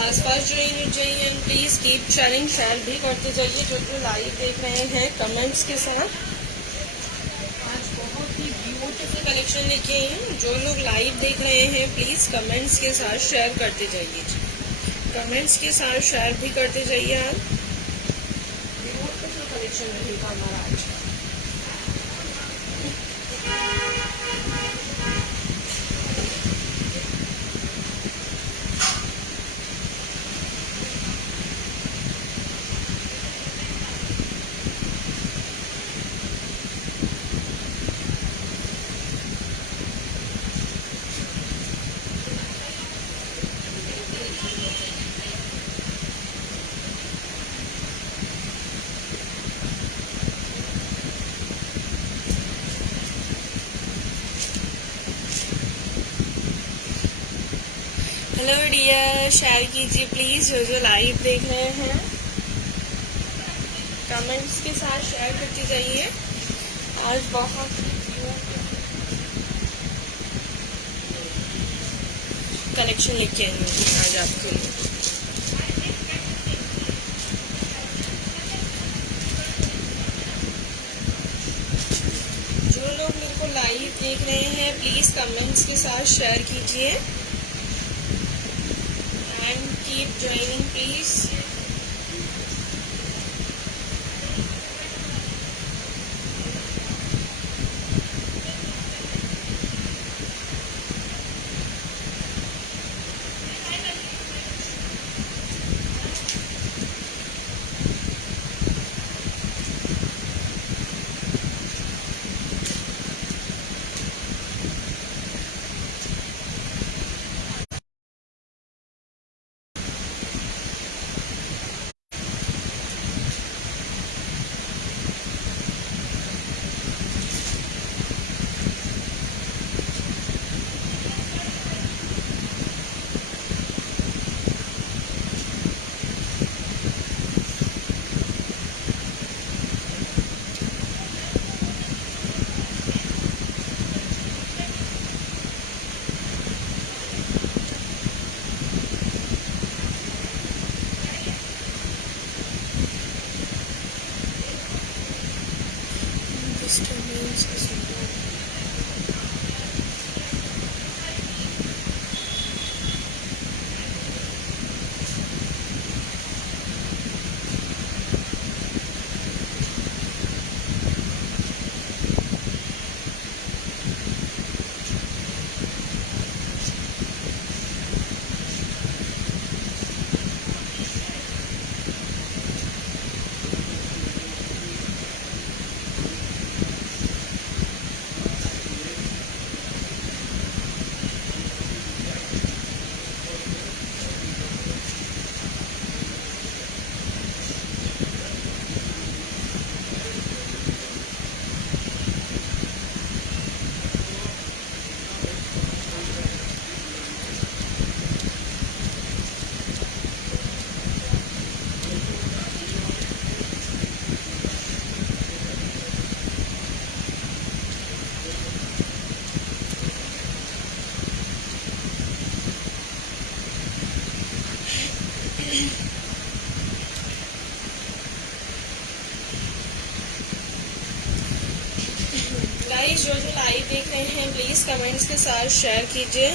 Fast fast join हो जाइए and please keep sharing, share भी करते जाइए जो लाइव देख रहे हैं कमेंट्स के साथ। आज बहुत ही ब्यूटीफुल कलेक्शन लेके आई हूँ। जो लोग लाइव देख रहे हैं प्लीज कमेंट्स के साथ शेयर करते जाइए जी, कमेंट्स के साथ शेयर भी करते जाइए। आप ब्यूटीफुल कलेक्शन रहेगा हमारा आज। हेलो डियर, शेयर कीजिए प्लीज जो लाइव देख रहे हैं, कमेंट्स के साथ शेयर करते जाइए। आज बहुत कलेक्शन लेके आई हूँ आज आपके लिए। जो लोग मेरे को लाइव देख रहे हैं प्लीज कमेंट्स के साथ शेयर कीजिए and keep joining please। Guys जो लाइव देख रहे हैं प्लीज कमेंट्स के साथ शेयर कीजिए।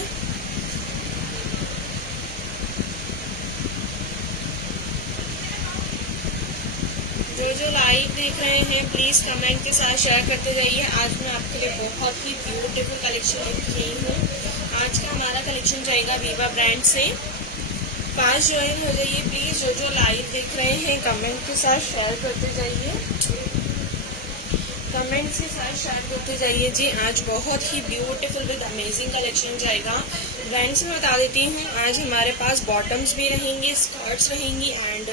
जो लाइव देख रहे हैं प्लीज कमेंट के साथ शेयर करते जाइए। आज मैं आपके लिए बहुत ही ब्यूटीफुल कलेक्शन लेके आई हूँ। आज का हमारा कलेक्शन जाएगा वीवा ब्रांड से। फास्ट ज्वाइन हो जाइए प्लीज। जो लाइव देख रहे हैं कमेंट के साथ शेयर करते जाइए, कमेंट के साथ शेयर करते जाइए जी। आज बहुत ही ब्यूटीफुल विद अमेजिंग कलेक्शन जाएगा। ब्रांड्स में बता देती हूँ, आज हमारे पास बॉटम्स भी रहेंगे, स्कर्ट्स रहेंगी एंड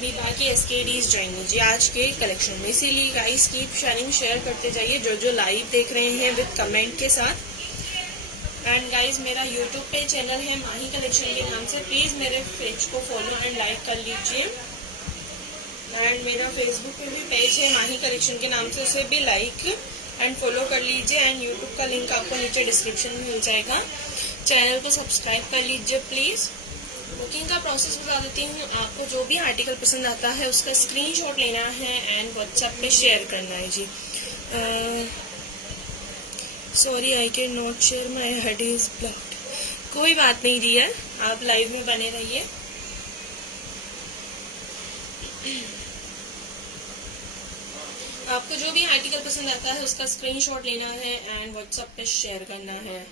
वीवा की एसकेडीज जाएंगी जी आज के कलेक्शन में। इसीलिए गाइस कीप शेयरिंग, शेयर करते जाइए जो लाइव देख रहे हैं विद कमेंट के साथ। एंड गाइज मेरा यूट्यूब पे चैनल है माही कलेक्शन के नाम से, प्लीज मेरे पेज को फॉलो एंड लाइक कर लीजिए। एंड मेरा फेसबुक पे भी पेज है माही कलेक्शन के नाम से, उसे भी लाइक एंड फॉलो कर लीजिए। एंड यूट्यूब का लिंक आपको नीचे डिस्क्रिप्शन में मिल जाएगा। चैनल को सब्सक्राइब कर लीजिए प्लीज। बुकिंग का प्रोसेस बता देती हूँ। आपको जो भी आर्टिकल पसंद आता है उसका स्क्रीनशॉट लेना है एंड व्हाट्सएप पे शेयर करना है जी। Sorry I can not share my head is blocked. कोई बात नहीं डियर, आप लाइव में बने रहिए। आपको जो भी आर्टिकल पसंद आता है उसका स्क्रीनशॉट लेना है एंड व्हाट्सएप पे शेयर करना है।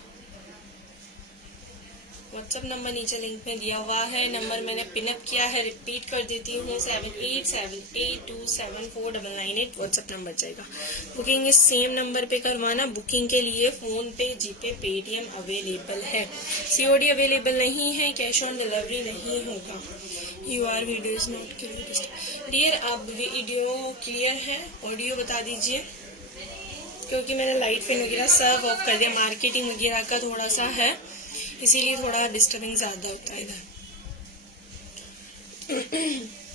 व्हाट्सएप नंबर नीचे लिंक में दिया हुआ है, नंबर मैंने पिनअप किया है, रिपीट कर देती हूँ 7878274998 व्हाट्सएप नंबर जाएगा। बुकिंग इस सेम नंबर पे करवाना। बुकिंग के लिए PhonePe, GPay, Paytm available है। सीओडी अवेलेबल नहीं है, कैश ऑन डिलीवरी नहीं होगा। Your video is not clear dear. आप वीडियो क्लियर है, ऑडियो बता दीजिए, क्योंकि मैंने लाइट फैन वगैरह सब ऑफ कर दिया। मार्केटिंग वगैरह का थोड़ा सा है, इसीलिए थोड़ा डिस्टर्बिंग ज्यादा होता है इधर।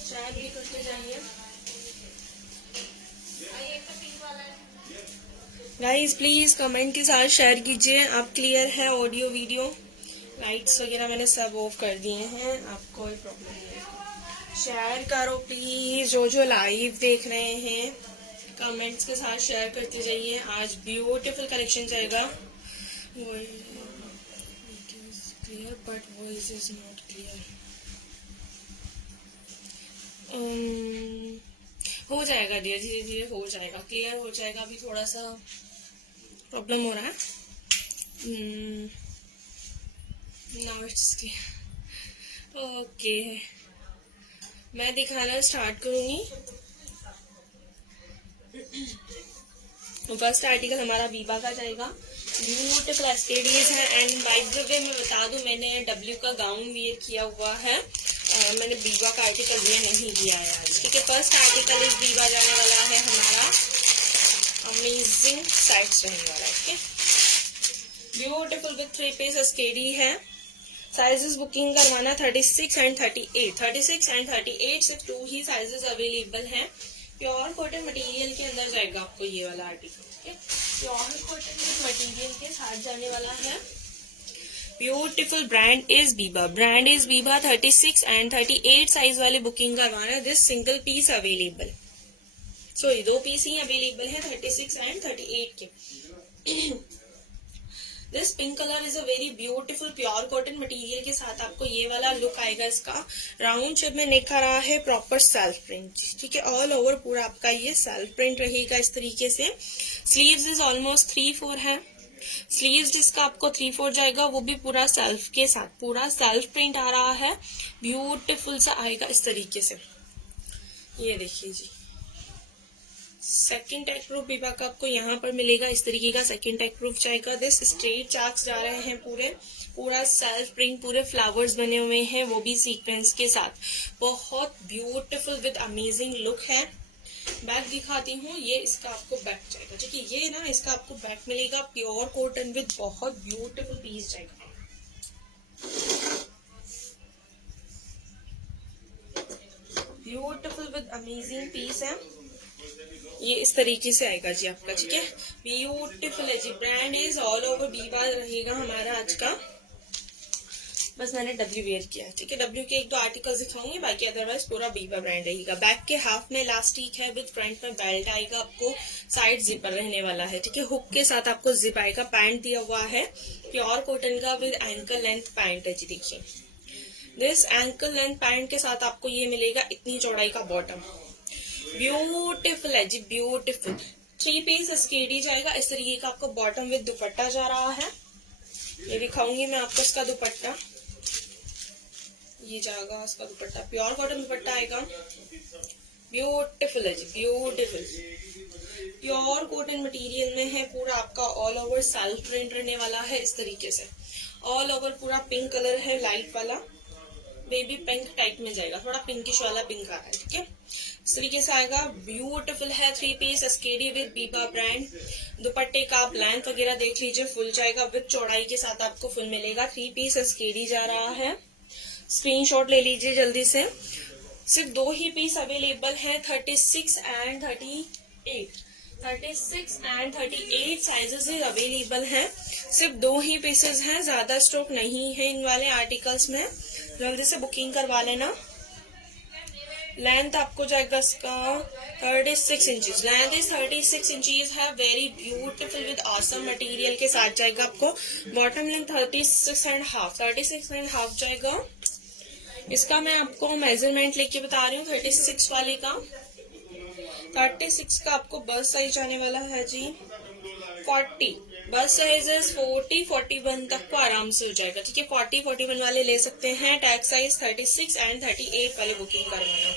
शायद भी करते जाइए गाइस, प्लीज कमेंट के साथ शेयर कीजिए। आप क्लियर है ऑडियो वीडियो? लाइट्स वगैरह मैंने सब ऑफ कर दिए हैं, आपको कोई प्रॉब्लम नहीं है। शेयर करो प्लीज, जो लाइव देख रहे हैं कमेंट्स के साथ शेयर करते जाइए। आज ब्यूटीफुल कलेक्शन जाएगा। Clear but voice is not clear. हो जाएगा धीरे धीरे हो जाएगा, क्लियर हो जाएगा। अभी थोड़ा सा प्रॉब्लम हो रहा है। Now it's clear. ओके, मैं दिखाना स्टार्ट करूंगी। फर्स्ट आर्टिकल हमारा बीबा का जाएगा। ब्यूटीफुल एस्टेडीज है एंड बाय द वे मैं बता दूं, मैंने डब्ल्यू का गाउन वेयर किया हुआ है। मैंने बीबा का आर्टिकल वेयर नहीं किया है आज, ठीक है। फर्स्ट आर्टिकल इस बीबा जाने वाला है हमारा। अमेजिंग साइड्स रहने वाला है, ठीक है। ब्यूटीफुल विथ 3 पीस एस्टेडी है। साइजेस बुकिंग करवाना 36 एंड 38। 36 एंड 38 सिर्फ 2 ही साइजेस अवेलेबल हैं। प्योर कॉटन मटेरियल के अंदर जाएगा आपको ये वाला आर्टिकल, ठीक है। प्योर कॉटन मटेरियल के साथ जाने वाला है। Beautiful brand is Biba. Brand is Biba. 36 and 38 size वाले बुकिंग करवाना। This single piece available, sorry 2 piece ही अवेलेबल है 36 एंड 38 के। This pink colour is a very beautiful pure cotton material के साथ आपको ये वाला लुक आएगा। इसका राउंड शेप में नेक आ रहा है, प्रॉपर सेल्फ प्रिंट, ठीक है। ऑल ओवर पूरा आपका ये सेल्फ प्रिंट रहेगा इस तरीके से। स्लीव्स इज ऑलमोस्ट 3/4 है। स्लीव्स इसका आपको 3/4 जाएगा, वो भी पूरा सेल्फ के साथ, पूरा सेल्फ प्रिंट आ रहा है। ब्यूटीफुल सा आएगा इस तरीके से। ये देखिए जी, सेकंड टैग प्रूफ बीबा का आपको यहाँ पर मिलेगा इस तरीके का। सेकंड टैग प्रूफ जाएगा। दिस स्ट्रेट चार्ट्स जा रहे हैं पूरा सेल्फ प्रिंट, पूरे फ्लावर्स बने हुए हैं, वो भी सीक्वेंस के साथ। बहुत ब्यूटीफुल विद अमेजिंग लुक है। बैक दिखाती हूँ, ये इसका आपको बैक जाएगा, ठीक है। ये ना इसका आपको बैक मिलेगा। प्योर कॉटन विद बहुत ब्यूटीफुल पीस जाएगा। ब्यूटीफुल विद अमेजिंग पीस है। ये इस तरीके से आएगा जी आपका, ठीक है। ब्यूटीफुल है जी। Brand is all over Biba रहेगा हमारा आज का। बस मैंने डब्ल्यू वेयर किया, ठीक है। डब्ल्यू के 1-2 आर्टिकल्स दिखाऊंगी, बाकी अदरवाइज पूरा बीबा ब्रांड रहेगा। बैक के हाफ में इलास्टिक है, विद फ्रंट में बेल्ट आएगा आपको। साइड जिपर रहने वाला है, ठीक है। हुक के साथ आपको जिप आएगा। पैंट दिया हुआ है प्योर कॉटन का विद एंकल लेंथ पैंट है जी, देखिए। दिस एंकल लेंथ पैंट के साथ आपको ये मिलेगा इतनी चौड़ाई का बॉटम। ब्यूटीफुल है जी, ब्यूटीफुल। 3 पीस स्केडी जाएगा इस तरीके का। आपको बॉटम विद दुपट्टा जा रहा है। ये दिखाऊंगी मैं आपको इसका दुपट्टा। ये जाएगा इसका दुपट्टा, प्योर कॉटन दुपट्टा आएगा। ब्यूटीफुल है जी, ब्यूटीफुल। प्योर कॉटन मटेरियल में है। पूरा आपका ऑल ओवर सेल्फ प्रिंट रहने वाला है इस तरीके से। ऑल ओवर पूरा पिंक कलर है, लाइट वाला बेबी पिंक टाइप में जाएगा। थोड़ा पिंकिश वाला पिंक आ रहा है, ठीक है। इस तरीके से आएगा। ब्यूटीफुल है। 3 piece SKD with Biba brand. दुपट्टे का आप लेंथ वगैरह देख लीजिए, फुल जाएगा विद चौड़ाई के साथ आपको फुल मिलेगा। 3 पीस एसकेडी जा रहा है। स्क्रीनशॉट ले लीजिए जल्दी से। सिर्फ 2 ही पीस अवेलेबल है, 36 एंड 38। 36 एंड 38 साइजेस अवेलेबल हैं। सिर्फ 2 ही पीसेस हैं, ज्यादा स्टॉक नहीं है इन वाले आर्टिकल्स में। जल्दी से बुकिंग करवा लेना। लेंथ आपको जाएगा इसका 36 इंचेस। लेंथ इज 36 इंचेस है, very beautiful with awesome material के साथ जाएगा आपको। बॉटम लेंथ 36.5 जाएगा। इसका मैं आपको मेजरमेंट लेके बता रही हूँ 36 वाले का। 36 का आपको बस साइज आने वाला है जी 40। बस साइजेस 40, 41 तक को आराम से हो जाएगा, ठीक है। 40, 41 वाले ले सकते हैं। टैग साइज 36 एंड 38 वाले बुकिंग करवाना।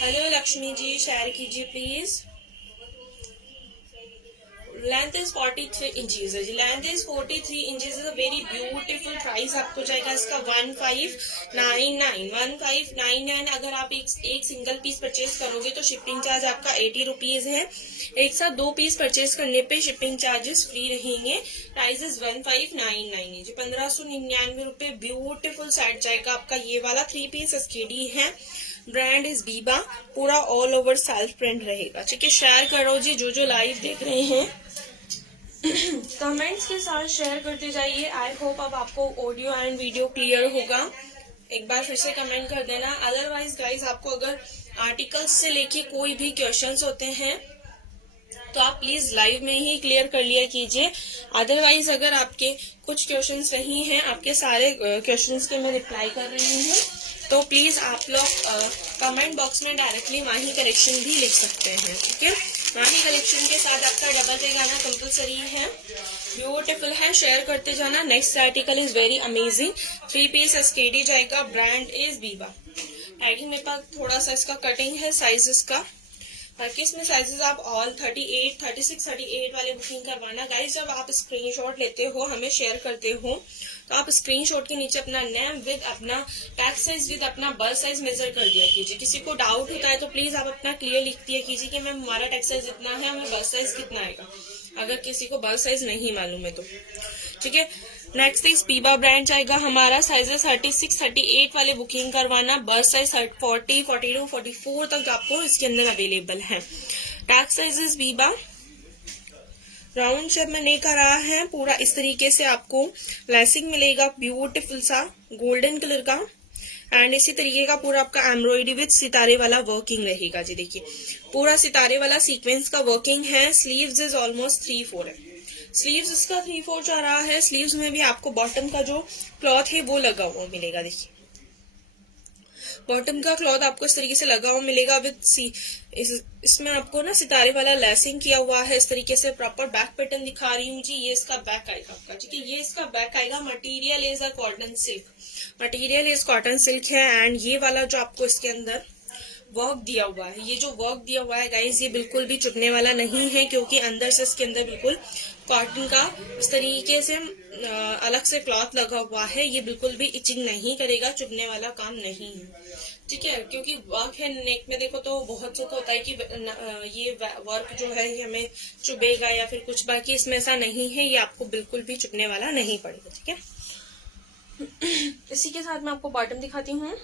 हेलो लक्ष्मी जी, शेयर कीजिए प्लीज। लेंथ इज 43 इंचेस है जी। Length is 43 inches is a very beautiful. Price आपको जाएगा इसका 1599। अगर आप एक सिंगल पीस परचेज करोगे तो शिपिंग चार्ज आपका 80 रुपीज है। एक साथ 2 पीस परचेज करने पे शिपिंग चार्जेस फ्री रहेंगे। प्राइस इज 1599 जी, 1599 रुपए। ब्यूटीफुल सेट जाएगा आपका ये वाला। 3 पीस एसकेडी है। Brand is Biba. पूरा ऑल ओवर सेल्फ प्रिंट रहेगा, ठीक है। शेयर करो जी, जो लाइव देख रहे हैं कमेंट्स के साथ शेयर करते जाइए। आई होप अब आपको ऑडियो एंड वीडियो क्लियर होगा। एक बार फिर से कमेंट कर देना। अदरवाइज गाइज आपको अगर आर्टिकल्स से लेके कोई भी क्वेश्चंस होते हैं तो आप प्लीज लाइव में ही क्लियर कर लिया कीजिए। अदरवाइज अगर आपके कुछ क्वेश्चंस नहीं हैं, आपके सारे क्वेश्चंस के मैं रिप्लाई कर रही हूँ, तो प्लीज आप लोग कमेंट बॉक्स में डायरेक्टली माही करेक्शन भी लिख सकते हैं, ठीक है। माही करेक्शन के साथ आपका डबल टेक आना कंपलसरी है। ब्यूटीफुल है, शेयर करते जाना। Next article is very amazing. 3 piece SKD जाएगा। Brand is Biba. टैगिंग मेरे पास थोड़ा सा इसका कटिंग है साइजेस का, बाकी इसमें साइजेस आप ऑल 38, 36, 38 वाले बुकिंग करवाना। गाइस जब आप स्क्रीनशॉट लेते हो, हमें शेयर करते हो, तो आप स्क्रीनशॉट के नीचे अपना नेम विद अपना टैग साइज विद अपना बर्थ साइज मेजर कर दिया कीजिए। किसी को डाउट होता है तो प्लीज आप अपना क्लियर लिख दिया कीजिए कि मैम हमारा टैग साइज इतना है, हमें बर्थ साइज कितना आएगा, अगर किसी को बर्थ साइज नहीं मालूम है तो, ठीक है। नेक्स्ट इज बीबा ब्रांड आएगा हमारा। साइजेस 36, 38 वाले बुकिंग करवाना। बर्थ साइज 40, 42, 44 तक आपको इसके अंदर अवेलेबल है। Tag size is Biba. Round shape में नहीं करा है, पूरा इस तरीके से आपको लेसिंग मिलेगा ब्यूटीफुल सा गोल्डन कलर का। एंड इसी तरीके का पूरा आपका एम्ब्रॉयडरी विद सितारे वाला वर्किंग रहेगा जी। देखिए पूरा सितारे वाला सीक्वेंस का वर्किंग है। स्लीव्स इज ऑलमोस्ट 3/4 है। स्लीव्स इसका 3/4 जा रहा है। स्लीव्स में भी आपको बॉटम का जो क्लॉथ है वो लगा हुआ मिलेगा। देखिए बॉटम का क्लॉथ आपको इस तरीके से लगा हुआ मिलेगा विद इसमें आपको ना सितारे वाला लेसिंग किया हुआ है। इस तरीके से प्रॉपर बैक पैटर्न दिखा रही हूँ जी। ये इसका बैक आएगा आपका, ठीक है। ये इसका बैक आएगा। Material is a cotton silk. Material is cotton silk है। एंड ये वाला जो आपको इसके अंदर वर्क दिया हुआ है, ये जो वर्क दिया हुआ है गाइस, ये बिल्कुल भी चुभने वाला नहीं है, क्योंकि अंदर से इसके अंदर बिल्कुल कॉटन का इस तरीके से अलग से क्लॉथ लगा हुआ है। ये बिल्कुल भी इचिंग नहीं करेगा, चुभने वाला काम नहीं है, ठीक है। क्योंकि वर्क है नेक में, देखो तो बहुत से होता है कि ये वर्क जो है ये हमें चुभेगा या फिर कुछ, बाकी इसमें ऐसा नहीं है। ये आपको बिल्कुल भी चुभने वाला नहीं पड़ेगा, ठीक है। इसी के साथ मैं आपको बॉटम दिखाती हूँ।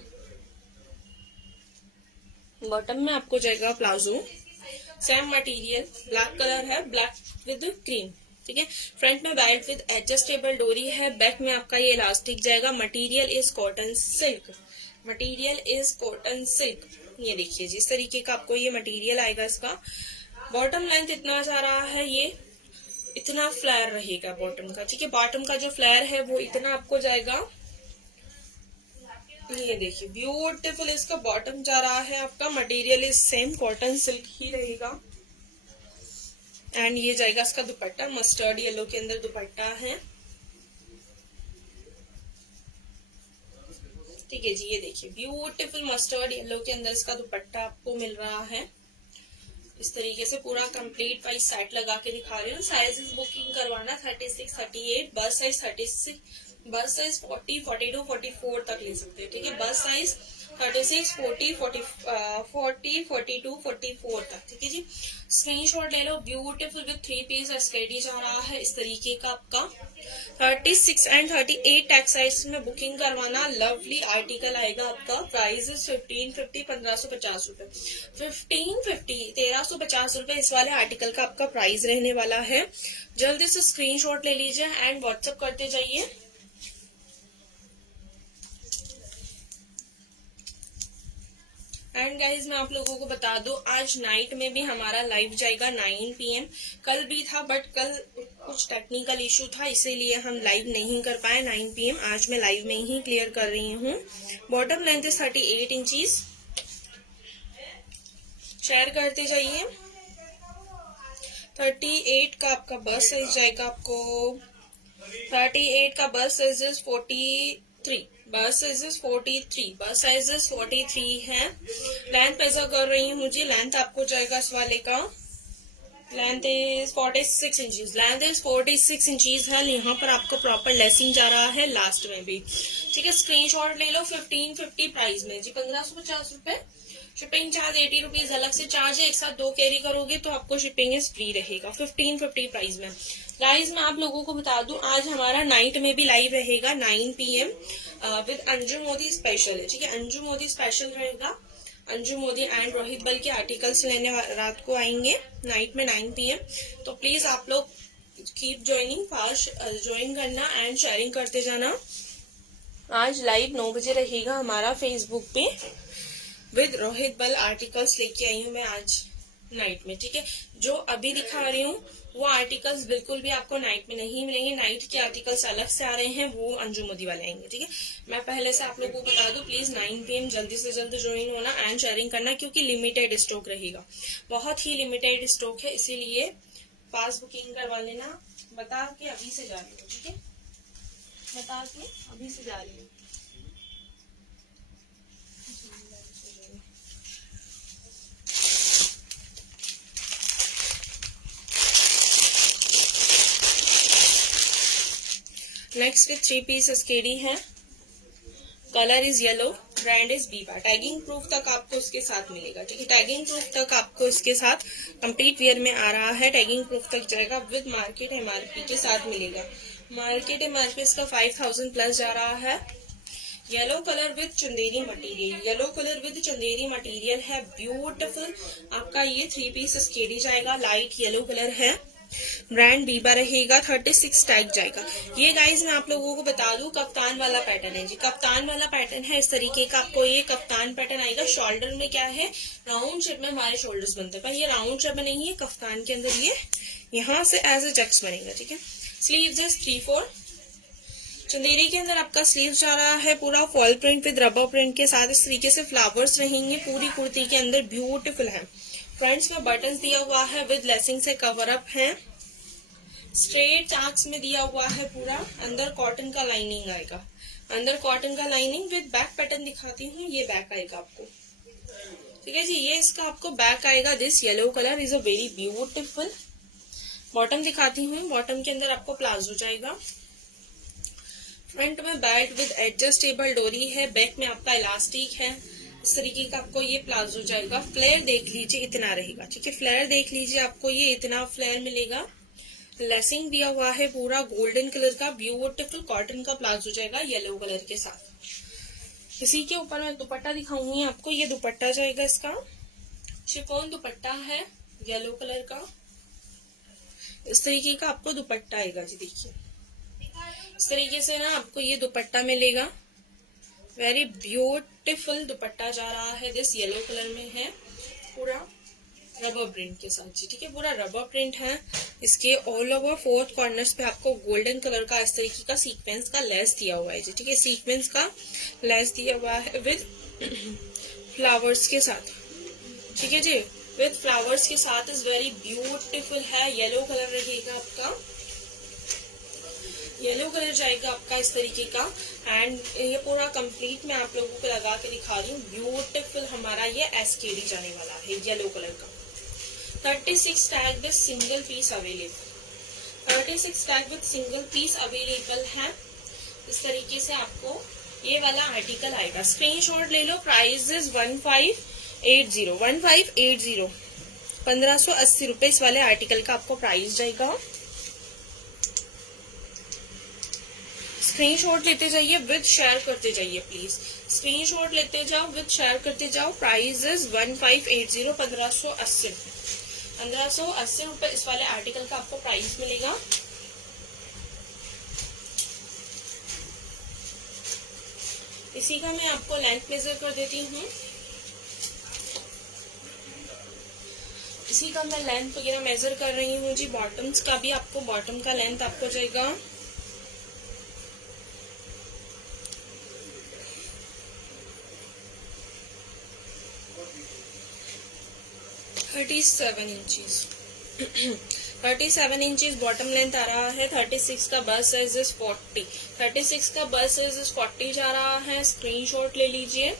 बॉटम में आपको जाएगा palazzo, same material, black colour है, ब्लैक विद क्रीम, ठीक है। फ्रंट में बेल्ट विद एडजस्टेबल डोरी है। बैक में आपका ये इलास्टिक जाएगा। Material is cotton silk. Material is cotton silk. ये देखिए जी, इस तरीके का आपको ये मटेरियल आएगा इसका। बॉटम लेंथ इतना जा रहा है, ये इतना फ्लेयर रहेगा बॉटम का, ठीक है। बॉटम का जो फ्लेयर है वो इतना आपको जाएगा। ये देखिए ब्यूटीफुल इसका बॉटम जा रहा है आपका। Material is same cotton silk ही रहेगा। एंड ये जाएगा इसका दुपट्टा, मस्टर्ड येलो के अंदर दुपट्टा है, ठीक है जी। ये देखिए ब्यूटीफुल मस्टर्ड येलो के अंदर इसका दुपट्टा आपको मिल रहा है। इस तरीके से पूरा कंप्लीट वाइज सेट लगा के दिखा रही हूँ। साइजेस बुकिंग करवाना 36, 38, बस साइज 36, बस साइज 40, 42, 44 तक ले सकते हैं, ठीक है। बस साइज 36, 40, 42, 44 तक, ठीक है जी। स्क्रीनशॉट ले लो। ब्यूटीफुल विद 3 पीस एसकेडी जा रहा है इस तरीके का आपका। 36 एंड 38 टैग साइज में बुकिंग करवाना। लवली आर्टिकल आएगा आपका। प्राइस इज 1550, 1550 रुपए। 1550, 1350 रुपए इस वाले आर्टिकल का आपका प्राइस रहने वाला है। जल्दी से स्क्रीनशॉट ले लीजिए एंड व्हाट्सएप करते जाइए। एंड गाइज मैं आप लोगों को बता दूं, आज नाइट में भी हमारा लाइव जाएगा 9 PM। कल भी था बट कल कुछ टेक्निकल इशू था, इसीलिए हम लाइव नहीं कर पाए 9 PM। आज मैं लाइव में ही क्लियर कर रही हूँ। Bottom length is 38 inches. Share करते जाइए। 38 का आपका बस साइज जाएगा आपको। 38 का बस साइज इज 43। बस साइज इज 43। बस साइज इज 43 है। लेंथ मेजर कर रही हूँ जी। लेंथ आपको जाएगा इस वाले का, length is 46 inches. Length is 46 inches है। यहाँ पर आपको प्रॉपर लेसिंग जा रहा है लास्ट में भी, ठीक है। स्क्रीनशॉट ले लो। 1550 प्राइस में जी, 1550 रुपए। शिपिंग चार्ज 80 रुपीज अलग से चार्ज है। एक साथ 2 कैरी करोगे तो आपको शिपिंग इज फ्री रहेगा। 1550 प्राइस में। गाइज मैं आप लोगों को बता दूं, आज हमारा नाइट में भी लाइव रहेगा 9 PM with Anju Modi special है, ठीक है। अंजू मोदी स्पेशल रहेगा। अंजू मोदी एंड रोहित बल के आर्टिकल्स लेने रात को आएंगे नाइट में 9 PM। तो प्लीज आप लोग कीप ज्वाइनिंग, फास्ट ज्वाइन करना एंड शेयरिंग करते जाना। आज लाइव 9 बजे रहेगा हमारा फेसबुक पे। विद रोहित बल आर्टिकल्स लेके आई हूँ मैं आज नाइट में, ठीक है। जो अभी दिखा रही हूँ वो आर्टिकल्स बिल्कुल भी आपको नाइट में नहीं मिलेंगे। नाइट के आर्टिकल्स अलग से आ रहे हैं, वो अंजू मोदी वाले आएंगे, ठीक है। मैं पहले से आप लोगों को बता दूं, प्लीज 9 PM जल्दी से जल्दी ज्वाइन होना एंड शेयरिंग करना, क्योंकि लिमिटेड स्टॉक रहेगा। बहुत ही लिमिटेड स्टॉक है, इसीलिए पास बुकिंग करवा लेना। बता के अभी से जा रही हूँ, ठीक है। बता के अभी से जा रही हूँ। नेक्स्ट विथ 3 पीस स्केडी है। Colour is yellow. Brand is Biba. Tagging proof तक आपको इसके साथ मिलेगा, ठीक है। टैगिंग प्रूफ तक आपको इसके साथ कंप्लीट वेयर में आ रहा है। टैगिंग प्रूफ तक जाएगा विद मार्केट MRP के साथ मिलेगा। मार्केट MRP इसका 5000 प्लस जा रहा है। Yellow colour with Chanderi material. Yellow colour with Chanderi material है। ब्यूटीफुल आपका ये 3 पीस स्केडी जाएगा। लाइट येलो कलर है। ब्रांड बीबा रहेगा। 36 टैग जाएगा। ये गाइज मैं आप लोगों को बता दूं, कप्तान वाला पैटर्न है जी। कप्तान वाला पैटर्न है। इस तरीके का आपको ये कप्तान पैटर्न आएगा। शोल्डर में क्या है, राउंड शेप में हमारे शोल्डर्स बनते हैं, पर ये राउंड शेप में नहीं है। कप्तान के अंदर ये यहाँ से एज ए चेक्स बनेगा, ठीक है। Sleeves is 3/4। चंदेरी के अंदर आपका स्लीव जा रहा है पूरा fall print with rubber print के साथ। इस तरीके से फ्लावर्स रहेंगे पूरी कुर्ती के अंदर। ब्यूटीफुल है। फ्रंट्स में बटन्स दिया हुआ है विद लेसिंग से कवर अप है। स्ट्रेट चाक्स में दिया हुआ है पूरा। अंदर कॉटन का लाइनिंग आएगा। अंदर कॉटन का लाइनिंग विद बैक पैटर्न दिखाती हूँ। ये बैक आएगा आपको, ठीक है जी। ये इसका आपको बैक आएगा। This yellow colour is a very beautiful. Bottom दिखाती हूँ। बॉटम के अंदर आपको प्लाजो जाएगा। फ्रंट में बेल्ट विद एडजस्टेबल डोरी है। बैक में आपका इलास्टिक है। इस तरीके का आपको ये प्लाजो जाएगा। फ्लेयर देख लीजिए, इतना रहेगा, ठीक है। फ्लेयर देख लीजिए, आपको ये इतना फ्लेयर मिलेगा। लेसिंग दिया हुआ है पूरा गोल्डन कलर का। ब्यूटीफुल कॉटन का प्लाजो जाएगा येलो कलर के साथ। इसी के ऊपर मैं दुपट्टा दिखाऊंगी आपको। ये दुपट्टा जाएगा इसका। शिफॉन दुपट्टा है येलो कलर का। इस तरीके का आपको दुपट्टा आएगा जी। देखिए इस तरीके से ना आपको ये दुपट्टा मिलेगा। वेरी ब्यूटीफुल दुपट्टा जा रहा है। दिस येलो कलर में है पूरा रबर प्रिंट के साथ जी, ठीक है। पूरा रबर प्रिंट है। इसके ऑल ओवर 4 कॉर्नर्स पे आपको गोल्डन कलर का इस तरीके का सीक्वेंस का लेस दिया हुआ है जी, ठीक है। सीक्वेंस का लेस दिया हुआ है विद फ्लावर्स के साथ, ठीक है जी। विद फ्लावर्स के साथ इज वेरी ब्यूटीफुल है। येलो कलर रहेगा आपका। येलो कलर जाएगा आपका इस तरीके का। एंड ये पूरा कंप्लीट मैं आप लोगों को लगा के दिखा रही हूँ। ब्यूटीफुल हमारा ये एसकेडी जाने वाला है येलो कलर का। 36 tag with single piece available. 36 tag with single piece available है। इस तरीके से आपको ये वाला आर्टिकल आएगा। स्क्रीनशॉट ले लो। Price is 1580। 1580 1580 रुपए इस वाले आर्टिकल का आपको प्राइस जाएगा। स्क्रीनशॉट लेते जाइए, विद शेयर करते जाइए प्लीज। स्क्रीनशॉट लेते जाओ, विद शेयर करते जाओ। प्राइस इज 1580 1580 1580 रुपए इस वाले आर्टिकल का आपको प्राइस मिलेगा। इसी का मैं आपको लेंथ मेजर कर देती हूँ। इसी का मैं लेंथ वगैरह मेजर कर रही हूँ जी। बॉटम्स का भी आपको, बॉटम का लेंथ आपको जाएगा 37 इंचीज 37 इंचीज बॉटम लेंथ आ रहा है। 36 का बस्ट साइज इज 40, 36 का बस्ट साइज इज 40 जा रहा है। स्क्रीनशॉट ले लीजिए।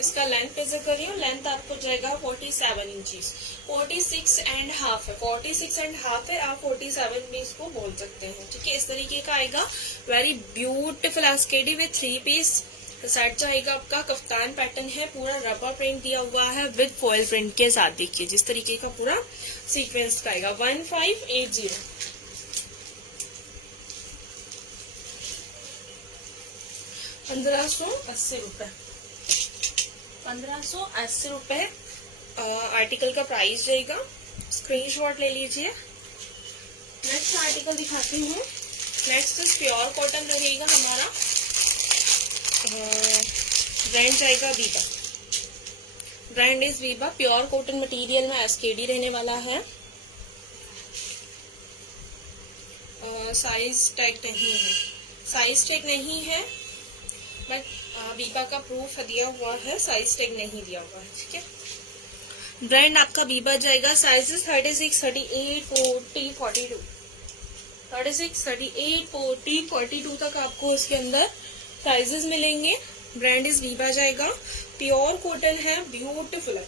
इसका लेंथ मेजर कर रही हूँ, लेंथ आपको जाएगा 47 इंचीज। 46 एंड हाफ है, 46 एंड हाफ है, आप 47 भी इसको बोल सकते हैं। ठीक है, इस तरीके का आएगा। Very beautiful SKD with 3 piece set जाएगा आपका। कफ्तान पैटर्न है, पूरा रबर प्रिंट दिया हुआ है विद फॉयल प्रिंट के साथ। देखिए जिस तरीके का पूरा सीक्वेंस का आएगा। 1580 1580 रुपए, 1580 रुपए आर्टिकल का प्राइस रहेगा। स्क्रीनशॉट ले लीजिए। नेक्स्ट आर्टिकल दिखाती हूँ। नेक्स्ट इज प्योर कॉटन रहेगा हमारा। ब्रांड जाएगा Veeba, brand is Veeba. Pure cotton material में एसकेडी रहने वाला है। साइज टैग नहीं है, साइज टैग नहीं है, बट वीबा का प्रूफ दिया हुआ है, साइज टैग नहीं दिया हुआ है। ठीक है, ब्रांड आपका वीबा जाएगा। साइजेस 36, 38, 40, 42, 36, 38, 40, 42 तक आपको इसके अंदर साइजेस मिलेंगे। ब्रांड इज वीबा जाएगा। प्योर कॉटन है, ब्यूटीफुल है।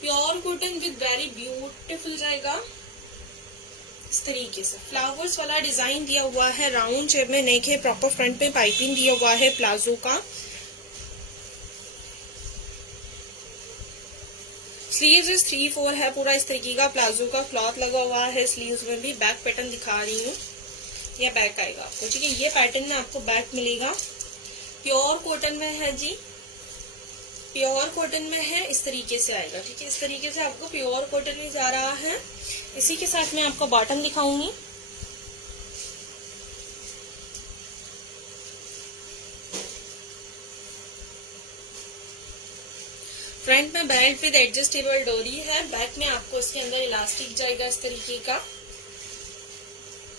Pure cotton with very beautiful जाएगा। इस तरीके से फ्लावर्स वाला डिजाइन दिया हुआ है, राउंड शेप में नेक है, प्रॉपर फ्रंट पे पाइपिंग दिया हुआ है प्लाजो का। स्लीव्स इज 3/4 है, पूरा इस तरीके का प्लाजो का क्लॉथ लगा हुआ है। स्लीव्स में भी बैक पैटर्न दिखा रही हूँ, यह बैक आएगा आपको। ठीक है, ये पैटर्न में आपको बैक मिलेगा। प्योर कॉटन में है जी, प्योर कॉटन में है, इस तरीके से आएगा। ठीक है, इस तरीके से आपको प्योर कॉटन में जा रहा है। इसी के साथ मैं आपको बॉटम दिखाऊंगी। फ्रंट में बेल्ट विद एडजस्टेबल डोरी है। बैक में आपको इसके अंदर इलास्टिक जाएगा इस तरीके का।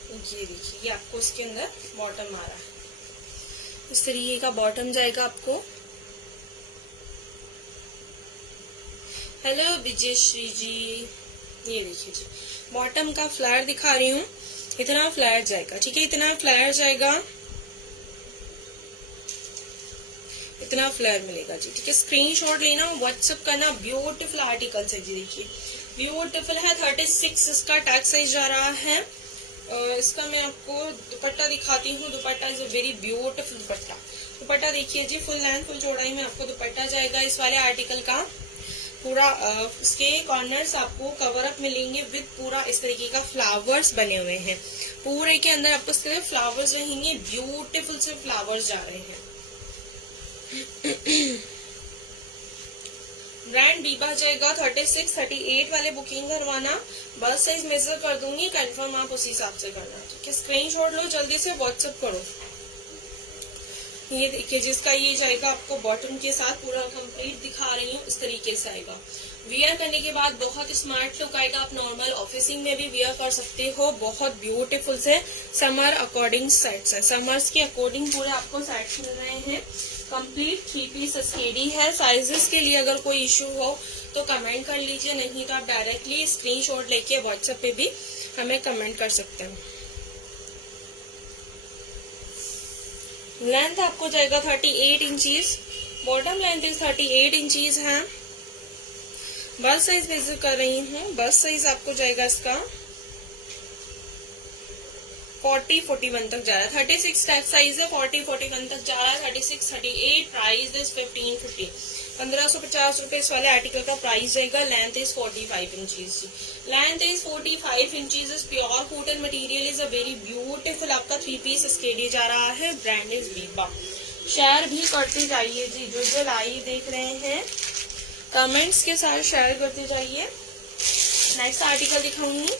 ये देखिए, ये आपको इसके अंदर बॉटम आ रहा है। इस तरीके का बॉटम जाएगा आपको। हेलो विजयश्री जी, ये देखिए जी, बॉटम का फ्लेयर दिखा रही हूँ। इतना फ्लेयर जाएगा। ठीक है, इतना फ्लेयर जाएगा, इतना फ्लेयर मिलेगा जी। ठीक है, स्क्रीनशॉट लेना, व्हाट्सएप करना। ब्यूटीफुल आर्टिकल है जी, देखिए ब्यूटीफुल है। 36 इसका टैग साइज जा रहा है। इसका मैं आपको दुपट्टा दिखाती हूँ। दुपट्टा इज अ वेरी ब्यूटीफुल दुपट्टा। दुपट्टा देखिए जी, फुल लेंथ फुल चौड़ाई में आपको दुपट्टा जाएगा इस वाले आर्टिकल का। पूरा इसके कॉर्नर्स आपको कवर अप मिलेंगे विद पूरा इस तरीके का फ्लावर्स बने हुए हैं। पूरे के अंदर आपको इसके फ्लावर्स रहेंगे, ब्यूटीफुल से फ्लावर्स जा रहे हैं। ब्रांड वीबा जाएगा। 36, 38 वाले बुकिंग करवाना। बस साइज मेजर कर दूंगी, कंफर्म आप उसी हिसाब से करना। ठीक है, स्क्रीनशॉट लो, जल्दी से व्हाट्सएप करो। ये देखिए, जिसका ये जाएगा आपको बॉटम के साथ पूरा कंप्लीट दिखा रही हूँ, इस तरीके से आएगा। वियर करने के बाद बहुत स्मार्ट लुक आएगा। आप नॉर्मल ऑफिसिंग में भी वियर कर सकते हो। बहुत ब्यूटीफुल से समर अकॉर्डिंग सेट्स है, समर्स के अकॉर्डिंग पूरे आपको सेट्स मिल रहे हैं। कंप्लीट 3 पीस स्केडी है। साइजेस के लिए अगर कोई इश्यू हो तो कमेंट कर लीजिए, नहीं तो आप डायरेक्टली स्क्रीनशॉट लेके व्हाट्सएप पे भी हमें कमेंट कर सकते हैं। लेंथ आपको जाएगा 38 inches. Bottom length is 38 inches है। बस साइज मेजर कर रही हूँ। बस साइज आपको जाएगा इसका 40, 41 तक जा रहा है। 36 टैग साइज है, 40, 41 तक जा रहा है। 36, 38 प्राइस इज 1550, 1550 रुपए इस वाले आर्टिकल का प्राइस रहेगा। Length is 45 inches. Length is 45 inches. Is pure cotton material. Is a very beautiful आपका 3 पीस स्केडी जा रहा है। Brand is Veeba. शेयर भी करते जाइए जी, जो लाइव देख रहे हैं कमेंट्स के साथ शेयर करते जाइए। नेक्स्ट आर्टिकल दिखाऊंगी।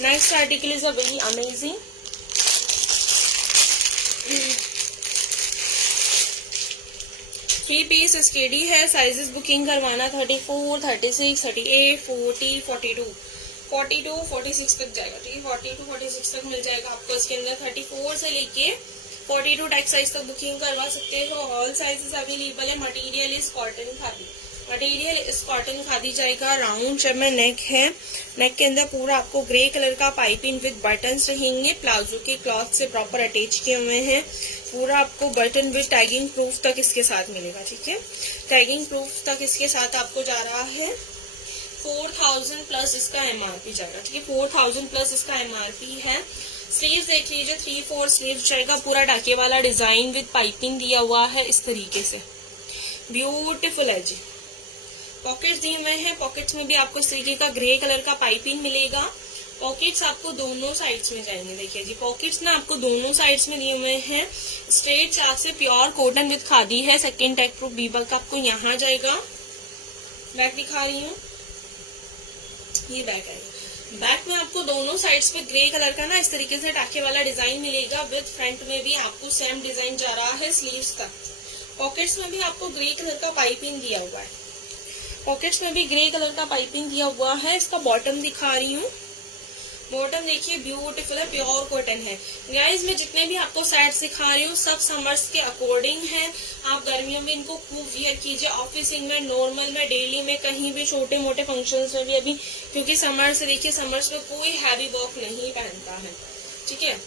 Next article is a very amazing. 3 piece SKD है। साइजेस बुकिंग करवाना 34, 36, 38, 40, 42, 42, 46 तक जाएगा। ठीक है, 42, 46 तक मिल जाएगा आपको इसके अंदर। 34 से लेके 42 टैक्स साइज तक बुकिंग करवा सकते हैं। ऑल साइजेस अवेलेबल है। Material is cotton khadi. Material इस कॉटन खादी जाएगा। राउंड जब में नेक है, नेक के अंदर पूरा आपको ग्रे कलर का पाइपिंग विद बटन्स रहेंगे। प्लाजो के क्लॉथ से प्रॉपर अटैच किए हुए हैं। पूरा आपको बटन विद टैगिंग प्रूफ तक इसके साथ मिलेगा। ठीक है, टैगिंग प्रूफ तक इसके साथ आपको जा रहा है। 4000 प्लस इसका MRP जाएगा। ठीक है, 4000 प्लस इसका MRP है। स्लीव्स देख लीजिए, 3/4 स्लीव्स जाएगा। पूरा डाके वाला डिजाइन विद पाइपिंग दिया हुआ है इस तरीके से। ब्यूटीफुल है जी। पॉकेट्स दिए हुए हैं। पॉकेट्स में भी आपको इस तरीके का ग्रे कलर का पाइपिंग मिलेगा। पॉकेट्स आपको दोनों साइड्स में जाएंगे। देखिए जी, पॉकेट्स ना आपको दोनों साइड्स में दिए हुए हैं। स्ट्रेट चाक से प्योर कॉटन विद खादी है। सेकेंड टैग प्रूफ बीबा का आपको यहाँ जाएगा। बैक दिखा रही हूँ, ये बैक है। बैक में आपको दोनों साइड्स पे ग्रे कलर का ना इस तरीके से टाके वाला डिजाइन मिलेगा। विद फ्रंट में भी आपको सेम डिजाइन जा रहा है स्लीव्स तक। पॉकेट्स में भी आपको ग्रे कलर का पाइपिंग दिया हुआ है। पॉकेट्स में भी ग्रे कलर का पाइपिंग दिया हुआ है। इसका बॉटम दिखा रही हूँ। बॉटम देखिए, ब्यूटीफुल है, प्योर कॉटन है। गाइस मैं जितने भी आपको सेट्स दिखा रही हूँ सब समर्स के अकॉर्डिंग है। आप गर्मियों में इनको खूब वियर कीजिए, ऑफिसिंग में, नॉर्मल में, डेली में, कहीं भी छोटे मोटे फंक्शंस में भी। अभी क्योंकि समर से देखिए, समर्स में कोई हैवी वर्क नहीं पहनता है। ठीक है,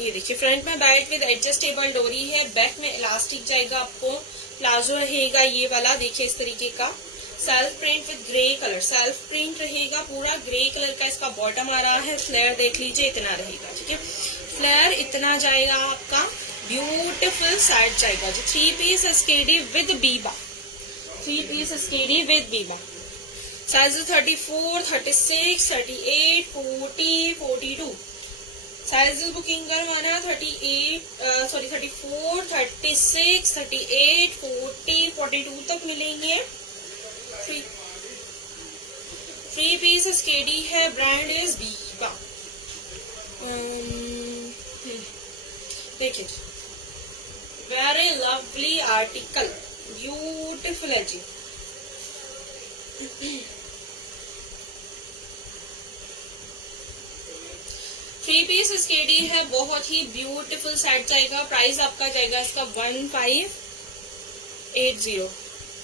ये देखिए फ्रंट में बैक विद एडजस्टेबल डोरी है। बैक में इलास्टिक जाएगा आपको। प्लाजो रहेगा ये वाला, देखिए इस तरीके का। Self print with grey colour, self print रहेगा। पूरा ग्रे कलर का इसका बॉटम आ रहा है। फ्लेयर देख लीजिए, इतना रहेगा। ठीक है, फ्लेयर इतना जाएगा आपका। ब्यूटीफुल साइड जाएगा जी। 3 piece SKD with Biba. 3 piece SKD with Biba. Size 34, 36, 38, 40, 42। Size booking करवाना 34, 36, 38, 40, 42 तक मिलेंगे। 3 पीस SKD है। Brand is Biba. देखिए, वेरी लवली आर्टिकल, ब्यूटीफुल है जी। 3 पीस SKD है। बहुत ही ब्यूटीफुल सेट जाएगा। प्राइस आपका जाएगा इसका 1580,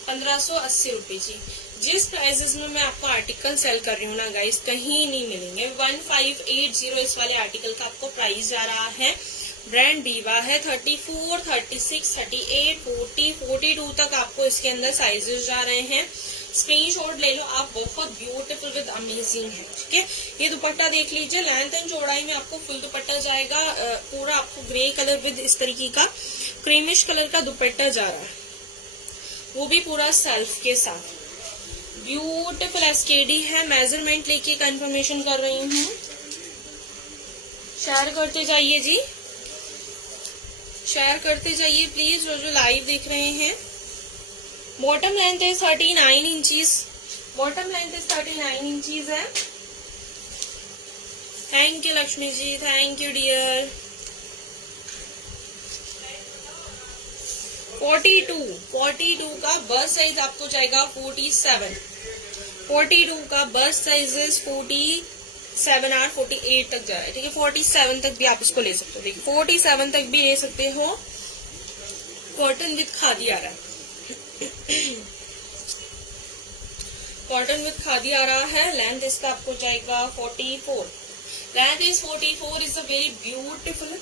1580 रुपए जी। जिस प्राइसेस में मैं आपको आर्टिकल सेल कर रही हूँ ना गाइस, कहीं नहीं मिलेंगे। 1580 इस वाले आर्टिकल का आपको प्राइस जा रहा है। ब्रांड बीवा है। 34, 36, 38, 40, 42 तक आपको इसके अंदर साइजेस जा रहे हैं। स्क्रीनशॉट ले लो आप। बहुत ब्यूटीफुल विद अमेजिंग है। ठीक है, ये दुपट्टा देख लीजिए। लेंथ एंड चौड़ाई में आपको फुल दुपट्टा जाएगा। पूरा आपको ग्रे कलर विद इस तरीके का क्रीमिश कलर का दुपट्टा जा रहा है, वो भी पूरा सेल्फ के साथ। ब्यूटीफुल SKD है। मेजरमेंट लेके कंफर्मेशन कर रही हूँ। शेयर करते जाइए जी, शेयर करते जाइए प्लीज, जो लाइव देख रहे हैं। बॉटम लेंथ है 39 inches. Bottom length is 39 inches है। Thank you Lakshmi ji, thank you dear. 42 का बस साइज आपको जाएगा 47। 42 का बस साइजेस 47 और 48 तक जा रहा है। ठीक है, 47 तक भी आप इसको ले सकते हो। देखिए 47 तक भी ले सकते हो। कॉटन विद खादी आ रहा है। कॉटन विद खादी आ रहा है। लेंथ इसका आपको जाएगा 44। Length is 44 is a very beautiful.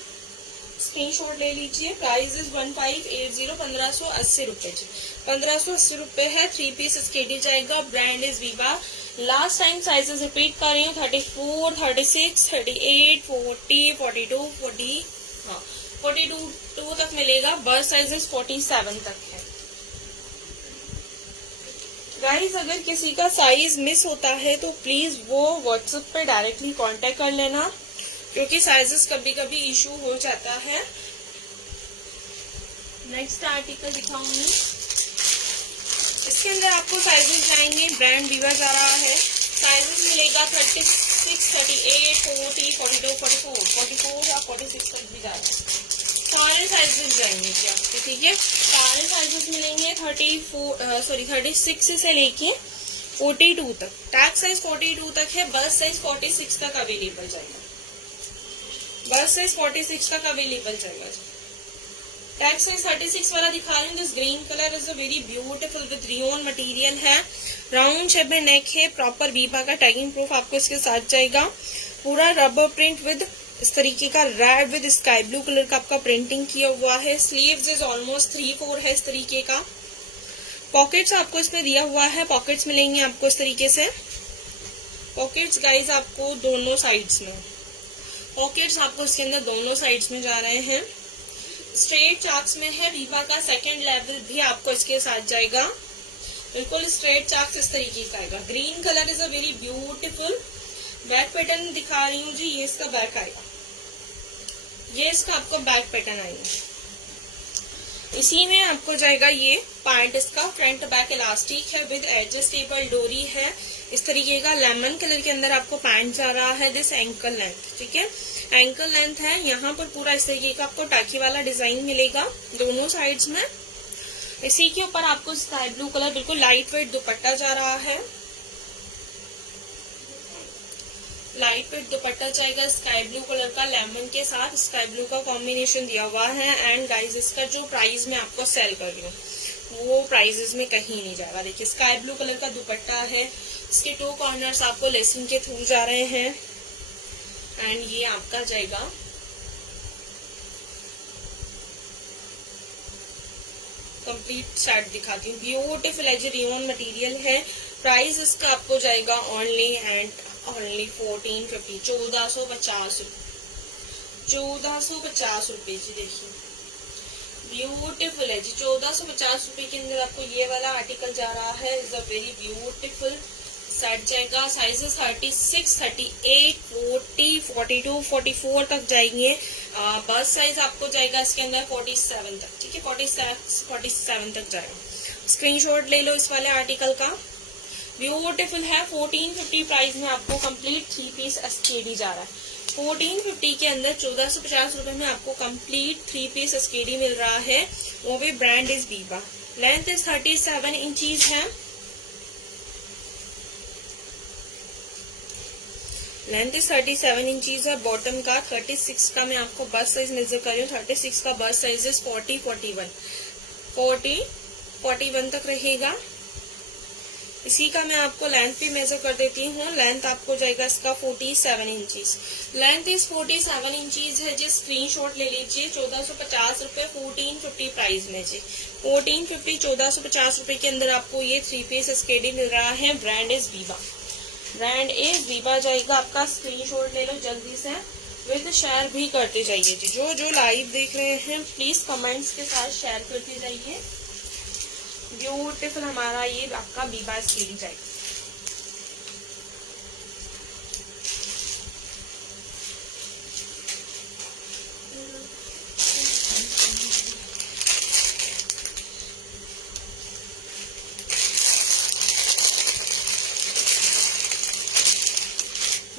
Screenshot ले लीजिए। प्राइस इज 1580, 1580 रुपए जी। 1580 रुपए है। 3 पीस SKD जाएगा। Brand is Viva. Last time sizes repeat कर रही हूँ। 34, 36, 38, 40, 42, 40, हाँ 42 तक मिलेगा। बस साइजेस 47 तक है। गाइस अगर किसी का साइज मिस होता है तो प्लीज वो व्हाट्सएप पे डायरेक्टली कांटेक्ट कर लेना, क्योंकि साइजेस कभी कभी इशू हो जाता है। नेक्स्ट आर्टिकल दिखाऊंगी। इसके अंदर आपको साइजेस जाएंगे। ब्रांड वीवा जा रहा है। साइजेस मिलेगा 36, 38, 40, 42, 44 या 46 तक भी जा रहा है। सारे साइजेस जाएंगे जी आपके। ठीक है, सारे साइजेस मिलेंगे 36 से लेके 42 तक। टैग साइज 42 तक है, बस साइज 46 तक अवेलेबल जाएगा। बस साइज 46 तक अवेलेबल जाएगा। टैग साइज 36 वाला दिखा रही हूँ। This green colour is a very beautiful with rayon material है, राउंड शेप में नेक है, प्रॉपर वीबा का टैगिंग प्रूफ आपको इसके साथ जाएगा। पूरा रबर प्रिंट विद इस तरीके का read with sky blue colour का आपका प्रिंटिंग किया हुआ है। स्लीव्स इज ऑलमोस्ट 3/4 है इस तरीके का। पॉकेट्स आपको इसमें दिया हुआ है, पॉकेट्स मिलेंगे आपको इस तरीके से। पॉकेट्स गाइज आपको दोनों साइड्स में, पॉकेट्स आपको इसके अंदर दोनों साइड्स में जा रहे हैं। स्ट्रेट चाक्स में है, वीबा का सेकंड लेवल भी आपको इसके साथ जाएगा। बिल्कुल स्ट्रेट चाक्स इस तरीके का आएगा। Green colour is a very beautiful. Back pattern दिखा रही हूँ जी, ये इसका बैक आएगा, ये इसका आपको बैक पैटर्न आएगा। इसी में आपको जाएगा ये पैंट, इसका फ्रंट बैक इलास्टिक है विद एडजस्टेबल डोरी है इस तरीके का। लेमन कलर के अंदर आपको पैंट जा रहा है। दिस एंकल लेंथ, ठीक है, एंकल लेंथ है। यहाँ पर पूरा इस तरीके का आपको टाकी वाला डिजाइन मिलेगा दोनों साइड्स में। इसी के ऊपर आपको स्काई ब्लू कलर बिल्कुल लाइट वेट दुपट्टा जा रहा है। लाइट वेट दुपट्टा जाएगा स्काई ब्लू कलर का, लेमन के साथ स्काई ब्लू का कॉम्बिनेशन दिया हुआ है। एंड गाइज इसका जो प्राइस मैं आपको सेल कर रही हूँ वो प्राइजेस में कहीं नहीं जाएगा। देखिए स्काई ब्लू कलर का दुपट्टा है, इसके 2 कॉर्नर्स आपको लेसिंग के थ्रू जा रहे हैं। एंड ये आपका जाएगा कंप्लीट सेट दिखाती हूँ। ब्यूटीफुल एज रियोन मटेरियल है। प्राइस इसका आपको जाएगा ओनली एंड ओनली 1450, 1450 रुपए जी। देखिए ब्यूटीफुल है जी, 1450 रुपए के अंदर आपको ये वाला आर्टिकल जा रहा है। Is a very beautiful set जाएगा। साइजेस 36, 38, 40, 42, 44 तक जाएंगे। बस साइज आपको जाएगा इसके अंदर 47 तक, ठीक है, 47 तक जाएगा। स्क्रीनशॉट ले लो इस वाले आर्टिकल का। ब्यूटीफुल है। 1450 प्राइस में आपको कंप्लीट 3 पीस एसकेडी जा रहा है। 1450 के अंदर 1450 रुपए में आपको कंप्लीट 3 पीस एसकेडी मिल रहा है, वो भी brand is Veeba. Length is 37 inches है। लेंथ इज 37 इंचीज है। बॉटम का 36 का मैं आपको बस साइज मेजर कर रही हूँ। 36 का बस साइज इज 40, 41 तक रहेगा। इसी का मैं आपको लेंथ भी मेजर कर देती हूँ। लेंथ आपको जाएगा इसका 47 इंचीज। लेंथ इज 47 इंचीज है जी। स्क्रीनशॉट ले लीजिए। 1450 रुपए 1450 प्राइस में जी। 1450 1450 रुपए के अंदर आपको ये 3 पीस एसकेडी मिल रहा है। Brand is Veeba. Brand is Veeba जाएगा आपका। स्क्रीनशॉट ले लो जल्दी से, विद शेयर भी करते जाइए जी। जो लाइव देख रहे हैं प्लीज कमेंट्स के साथ शेयर करते जाइए। ब्यूटीफुल हमारा ये आपका वीबा एसकेडी जाएगा।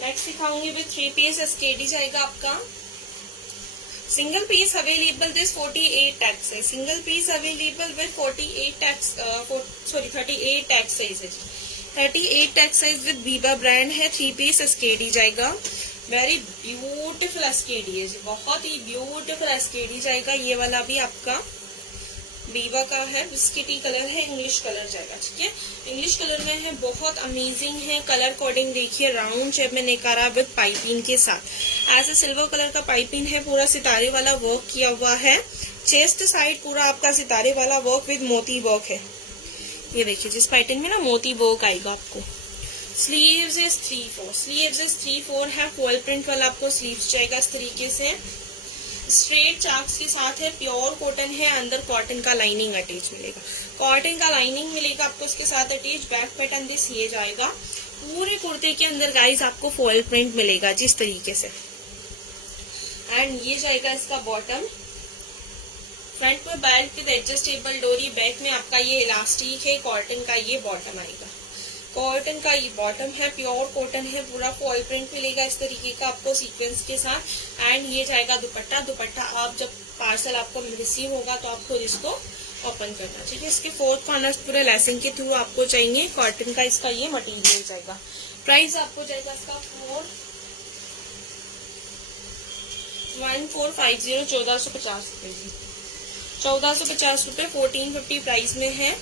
नेक्स्ट दिखाऊंगी विद 3 पीस एसकेडी जाएगा आपका। Single piece available this 48 tax है। Single piece available with 38 tax 38 tax size है जी। 38 टैक्स साइज विद वीबा ब्रांड है। 3 पीस एसकेडी जाएगा। वेरी ब्यूटीफुल एसकेडी है जी, बहुत ही ब्यूटीफुल एसकेडी जाएगा। ये वाला भी आपका वीबा का है। बिस्किटी कलर है, इंग्लिश कलर जाएगा, ठीक है, इंग्लिश कलर में है। बहुत अमेजिंग है। कलर कोडिंग देखिए, राउंड शेप में नेकारा विद पाइपिंग के साथ। ऐसे सिल्वर कलर का पाइपिंग है, पूरा सितारे वाला वर्क किया हुआ है। चेस्ट साइड पूरा आपका सितारे वाला वर्क विद मोती वर्क है। ये देखिए जिस पैटर्न में ना मोती वर्क आएगा आपको। स्लीव्स इज 3/4, स्लीव्स इज 3/4 है। फॉल प्रिंट वाला आपको स्लीव्स जाएगा इस तरीके से। स्ट्रेट चाक्स के साथ है। प्योर कॉटन है। अंदर कॉटन का लाइनिंग अटैच मिलेगा। कॉटन का लाइनिंग मिलेगा आपको इसके साथ अटैच। बैक पैटर्न दिस ये जाएगा। पूरे कुर्ते के अंदर गाइस आपको फॉल प्रिंट मिलेगा जिस तरीके से। एंड ये जाएगा इसका बॉटम। फ्रंट में बेल्ट विद एडजस्टेबल डोरी। बैक में आपका ये इलास्टिक है। कॉटन का ये बॉटम आएगा। कॉटन का ये बॉटम है। प्योर कॉटन है। पूरा फॉल प्रिंट मिलेगा इस तरीके का आपको सीक्वेंस के साथ। एंड ये जाएगा दुपट्टा। दुपट्टा आप जब पार्सल आपको रिसीव होगा तो आप खुद इसको ओपन करना। ठीक है, इसके 4 कॉर्नर्स पूरे लेसिंग के थ्रू आपको चाहिए। कॉटन का इसका ये मटेरियल जाएगा। प्राइस आपको जाएगा इसका 1450, 1450 रुपए जी, 1450 रुपए, 1450 प्राइस में है।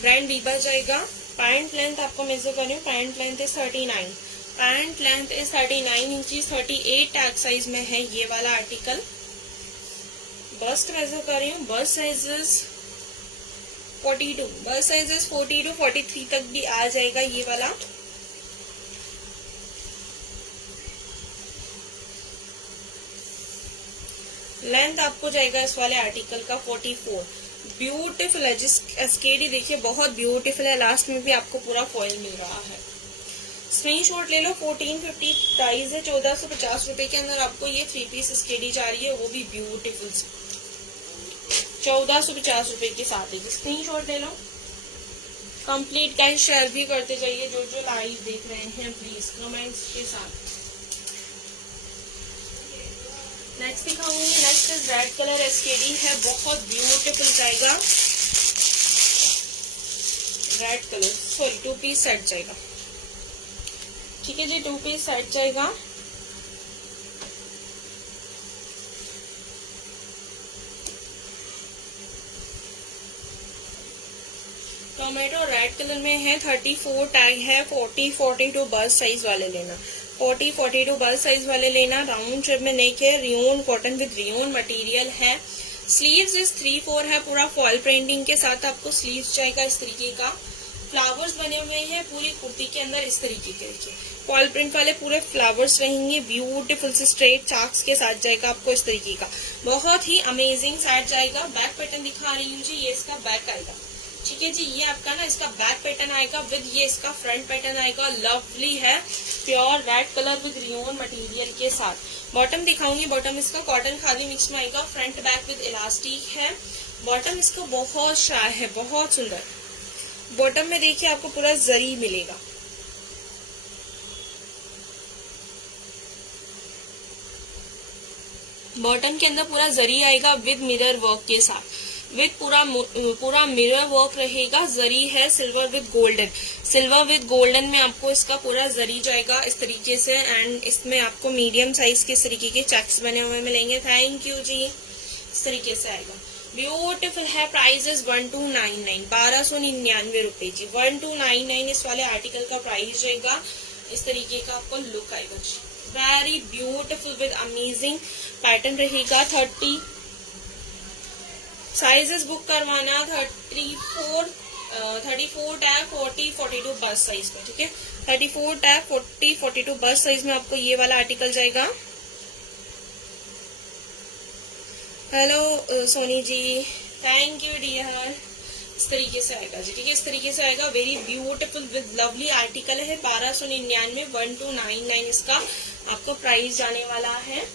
ब्रांड वीबा जाएगा। पैंट लेंथ आपको मेजर कर रही हूँ, पैंट लेंथ है 39, pant length is 39 inches, 38 tag size में है ये वाला आर्टिकल। बस्ट मेजर कर रही हूँ, बस्ट साइजेस 42, बस्ट साइजेस 42 43 तक भी आ जाएगा ये वाला। लेंथ आपको जाएगा इस वाले आर्टिकल का 44। ब्यूटीफुल है, जिस एस्केडी देखिए बहुत ब्यूटीफुल है, लास्ट में भी आपको पूरा फॉइल मिल रहा है। स्क्रीनशॉट ले लो। 1450 प्राइस है, 1450 रुपए के अंदर आपको ये 3 पीस एस्केडी जा रही है, वो भी ब्यूटीफुल से 1450 रुपए के साथ है। स्क्रीनशॉट ले लो। कंप्लीट कैश शेयर भी करते जाइए, जो जो लाइव देख रहे हैं प्लीज कमेंट्स के साथ। नेक्स्ट दिखाऊंगी, next is red colour SKD है, बहुत ब्यूटीफुल जाएगा। Red colour, sorry 2 piece set जाएगा। ठीक है जी, 2 पीस सेट जाएगा। टोमेटो रेड कलर में है, 34 टैग है, 40-42 बस साइज वाले लेना, 40-42 बस साइज वाले लेना। राउंड शेप में नेक है, rayon cotton with rayon material है। स्लीव्स इस 3-4 है, पूरा फॉल प्रिंटिंग के साथ आपको स्लीव्स जाएगा इस तरीके का। फ्लावर्स बने हुए हैं पूरी कुर्ती के अंदर इस तरीके के, देखिए फॉल प्रिंट वाले पूरे फ्लावर्स रहेंगे, ब्यूटीफुल से स्ट्रेट चाक्स के साथ जाएगा आपको इस तरीके का, बहुत ही अमेजिंग सेट जाएगा। बैक पैटर्न दिखा रही हूँ जी, ये इसका बैक आएगा। ठीक है जी, ये आपका ना इसका बैक पैटर्न आएगा विद ये इसका फ्रंट पैटर्न आएगा। लवली है, pure red colour with rayon material के साथ। बॉटम दिखाऊंगी, बॉटम इसका कॉटन खादी मिक्स में आएगा, फ्रंट बैक विद इलास्टिक है। बॉटम इसका बहुत शाय है, बहुत सुंदर। बॉटम में देखिए आपको पूरा जरी मिलेगा, बॉटम के अंदर पूरा जरी आएगा विद मिरर वर्क के साथ, विद पूरा मिरर वर्क रहेगा। जरी है silver with golden, silver with golden में आपको इसका पूरा जरी जाएगा इस तरीके से। एंड इसमें आपको मीडियम साइज के इस तरीके के चेक्स बने हुए मिलेंगे। थैंक यू जी, इस तरीके से आएगा, ब्यूटीफुल है। प्राइस इज 1299, 1299 रुपए जी, 1299 इस वाले आर्टिकल का प्राइस रहेगा। इस तरीके का आपको लुक आएगा जी, very beautiful with amazing pattern रहेगा। 30 साइजेस बुक करवाना, 34 टैग 40-42 बस साइज में। ठीक है, 34 टैग 40-42 बस साइज में आपको ये वाला आर्टिकल जाएगा। Hello Soni ji, thank you dear. इस तरीके से आएगा जी, ठीक है, इस तरीके से आएगा, very beautiful with lovely article है। 1299, 1299 इसका आपको प्राइस जाने वाला है।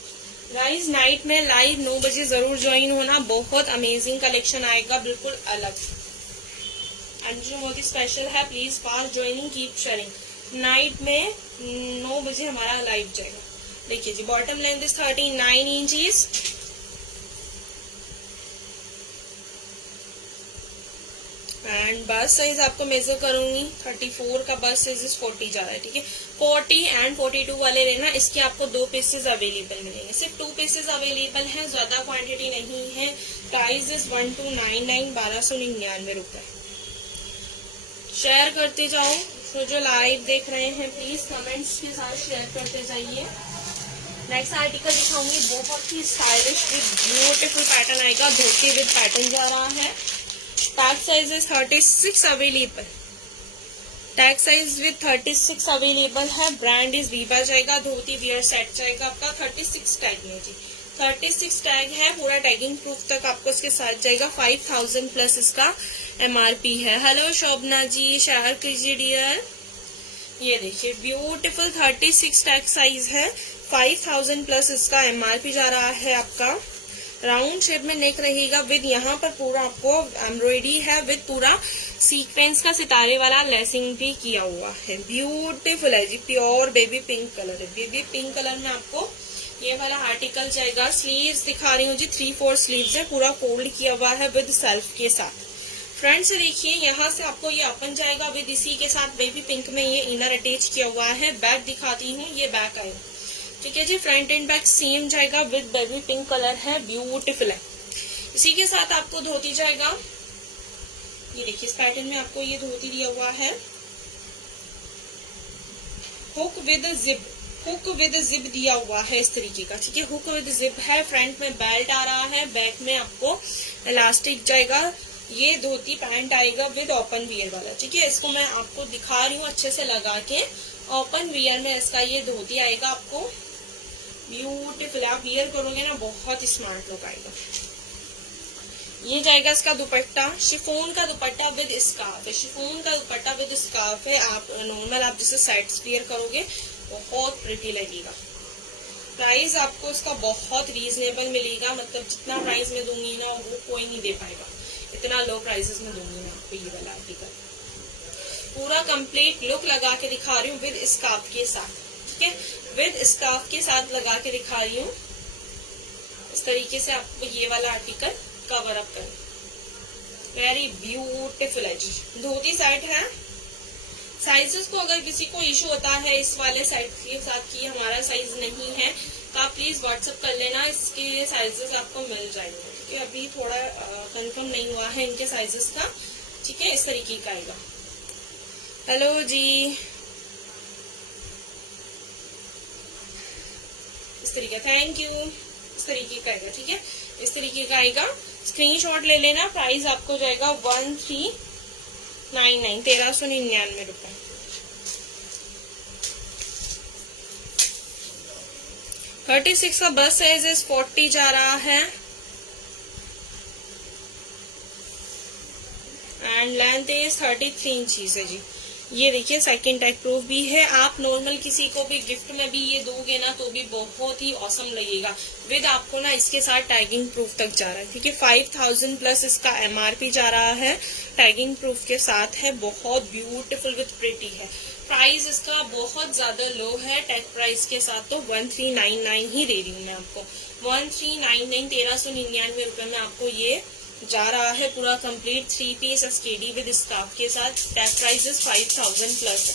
गाइस नाइट में लाइव 9 बजे जरूर ज्वाइन होना, बहुत अमेजिंग कलेक्शन आएगा, बिल्कुल अलग। अंजू मोदी स्पेशल है, please fast joining, keep sharing. Night में 9 बजे हमारा लाइव जाएगा। देखिए जी, bottom length is 39 inches, and bust size आपको मेजर करूंगी, 34 का बस साइज 40 जा रहा है। ठीक है, 40 एंड 42 वाले लेना। इसके आपको 2 पीसेज अवेलेबल मिलेंगे, सिर्फ 2 पीसेज अवेलेबल हैं, ज्यादा क्वांटिटी नहीं है। प्राइस इज 1299, 1299 रुपए। शेयर करते जाओ, तो जो लाइव देख रहे हैं प्लीज कमेंट्स के साथ शेयर करते जाइए। नेक्स्ट आर्टिकल दिखाऊंगी, बहुत ही स्टाइलिश विद ब्यूटीफुल पैटर्न आएगा, धोती विद पैटर्न जा रहा है। Tag size is 36 available, tag size with 36 available है। ब्रांड इज वीबा जाएगा, धोती वियर सेट जाएगा आपका 36 टैग में जी, 36 टैग है, पूरा टैगिंग प्रूफ तक आपको इसके साथ जाएगा। 5000 प्लस इसका MRP है। हेलो शोभना जी, शेयर कीजिए डियर। ये देखिए ब्यूटीफुल 36 टैग साइज है, 5000 प्लस इसका MRP जा रहा है आपका। राउंड शेप में नेक रहेगा विद यहाँ पर पूरा आपको एम्ब्रॉयडरी है, विद पूरा सीक्वेंस का सितारे वाला लेसिंग भी किया हुआ है। ब्यूटीफुल है जी, प्योर बेबी पिंक कलर है, बेबी पिंक कलर में आपको ये वाला आर्टिकल जाएगा। स्लीव्स दिखा रही हूँ जी, 3/4 स्लीव्स है, पूरा फोल्ड किया हुआ है विद सेल्फ के साथ। फ्रंट से देखिए यहाँ से आपको ये अपन जाएगा विद इसी के साथ बेबी पिंक में ये इनर अटैच किया हुआ है। बैक दिखाती हूँ, ये बैक आएगा, ठीक है जी। फ्रंट एंड बैक सेम जाएगा विद बेबी पिंक कलर है, ब्यूटीफुल है। इसी के साथ आपको धोती जाएगा, ये देखिए इस पैटर्न में आपको ये धोती दिया हुआ है। Hook with zip, hook with zip दिया हुआ है इस तरीके का, ठीक है। हुक विद जिप है, फ्रंट में बेल्ट आ रहा है, बैक में आपको इलास्टिक जाएगा। ये धोती पैंट आएगा विद ओपन वियर वाला, ठीक है। इसको मैं आपको दिखा रही हूँ अच्छे से लगा के। ओपन वियर में इसका ये धोती आएगा आपको, ब्यूटीफुल। आप वियर करोगे ना बहुत स्मार्ट लुक आएगा। ये जाएगा इसका दुपट्टा, शिफोन का दुपट्टा विद स्कार्फ है, शिफोन का दुपट्टा विद स्कार्फ है। आप नॉर्मल आप जैसे सेट्स वियर करोगे बहुत प्रिटी लगेगा। प्राइस आपको इसका बहुत रीजनेबल मिलेगा, मतलब जितना प्राइस में दूंगी ना वो कोई नहीं दे पाएगा, इतना लो प्राइसेस में दूंगी मैं आपको ये वाला आर्टिकल। पूरा कंप्लीट लुक लगा के दिखा रही हूँ विद स्कार्फ के साथ, ठीक है। विद स्कार्फ के साथ लगा के दिखा रही हूँ। इस तरीके से आपको ये वाला आर्टिकल कवर अप करें, वेरी ब्यूटीफुल है जी। धोती सेट है। साइजेस को अगर किसी को इशू होता है इस वाले सेट के साथ कि हमारा साइज नहीं है, तो आप प्लीज व्हाट्सएप कर लेना, इसके साइजेस आपको मिल जाएंगे, ठीक है। अभी थोड़ा कंफर्म नहीं हुआ है इनके साइजेस का, ठीक है। इस तरीके का आएगा। हेलो जी, इस तरीके, थैंक यू। इस तरीके का आएगा, ठीक है। इस तरीके का आएगा, स्क्रीनशॉट ले लेना। प्राइस आपको जाएगा 1399, 1399 रुपए। थर्टी 36 का बस साइज इज 40 जा रहा है एंड लेंथ इज 33 इंचीज है जी। ये देखिए सेकंड टैग प्रूफ भी है। आप नॉर्मल किसी को भी गिफ्ट में भी ये दोगे ना तो भी बहुत ही औसम लगेगा। विद आपको ना इसके साथ टैगिंग प्रूफ तक जा रहा है, ठीक है। 5000 प्लस इसका MRP जा रहा है, टैगिंग प्रूफ के साथ है, बहुत ब्यूटीफुल विद प्रिटी है। प्राइस इसका बहुत ज्यादा लो है, टैग प्राइस के साथ तो 1399 ही दे रही हूँ मैं आपको। 1399, 1399 रुपए में आपको ये जा रहा है। पूरा complete 3 piece SKD with scarf के साथ। टैग प्राइस 5000 प्लस है,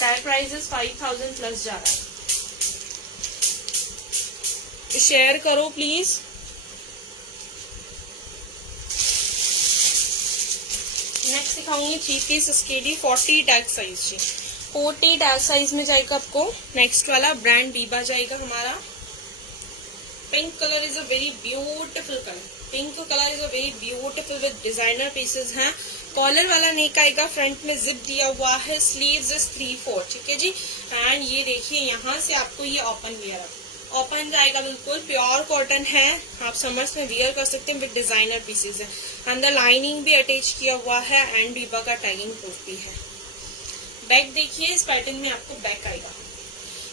टैग प्राइस 5000 प्लस जा रहा है। शेयर करो प्लीज। नेक्स्ट दिखाऊंगी 3 पीस SKD 40 टैग साइज जी। 40 टैग साइज में जाएगा आपको। नेक्स्ट वाला ब्रांड बीबा जाएगा हमारा। Pink colour is a very beautiful colour, pink colour is a very beautiful with designer pieces हैं। कॉलर वाला नेक आएगा, फ्रंट में जिप दिया हुआ है, स्लीव्स इज 3/4, ठीक है जी। एंड ये देखिए यहाँ से आपको ये ओपन वियर ओपन जाएगा, बिल्कुल प्योर कॉटन है, आप समर्स में वियर कर सकते हैं विद डिजाइनर पीसेस है। अंदर लाइनिंग भी अटैच किया हुआ है एंड बीबा का टैगिंग प्रूफ भी है। बैक देखिए, इस पैटर्न में आपको बैक आएगा।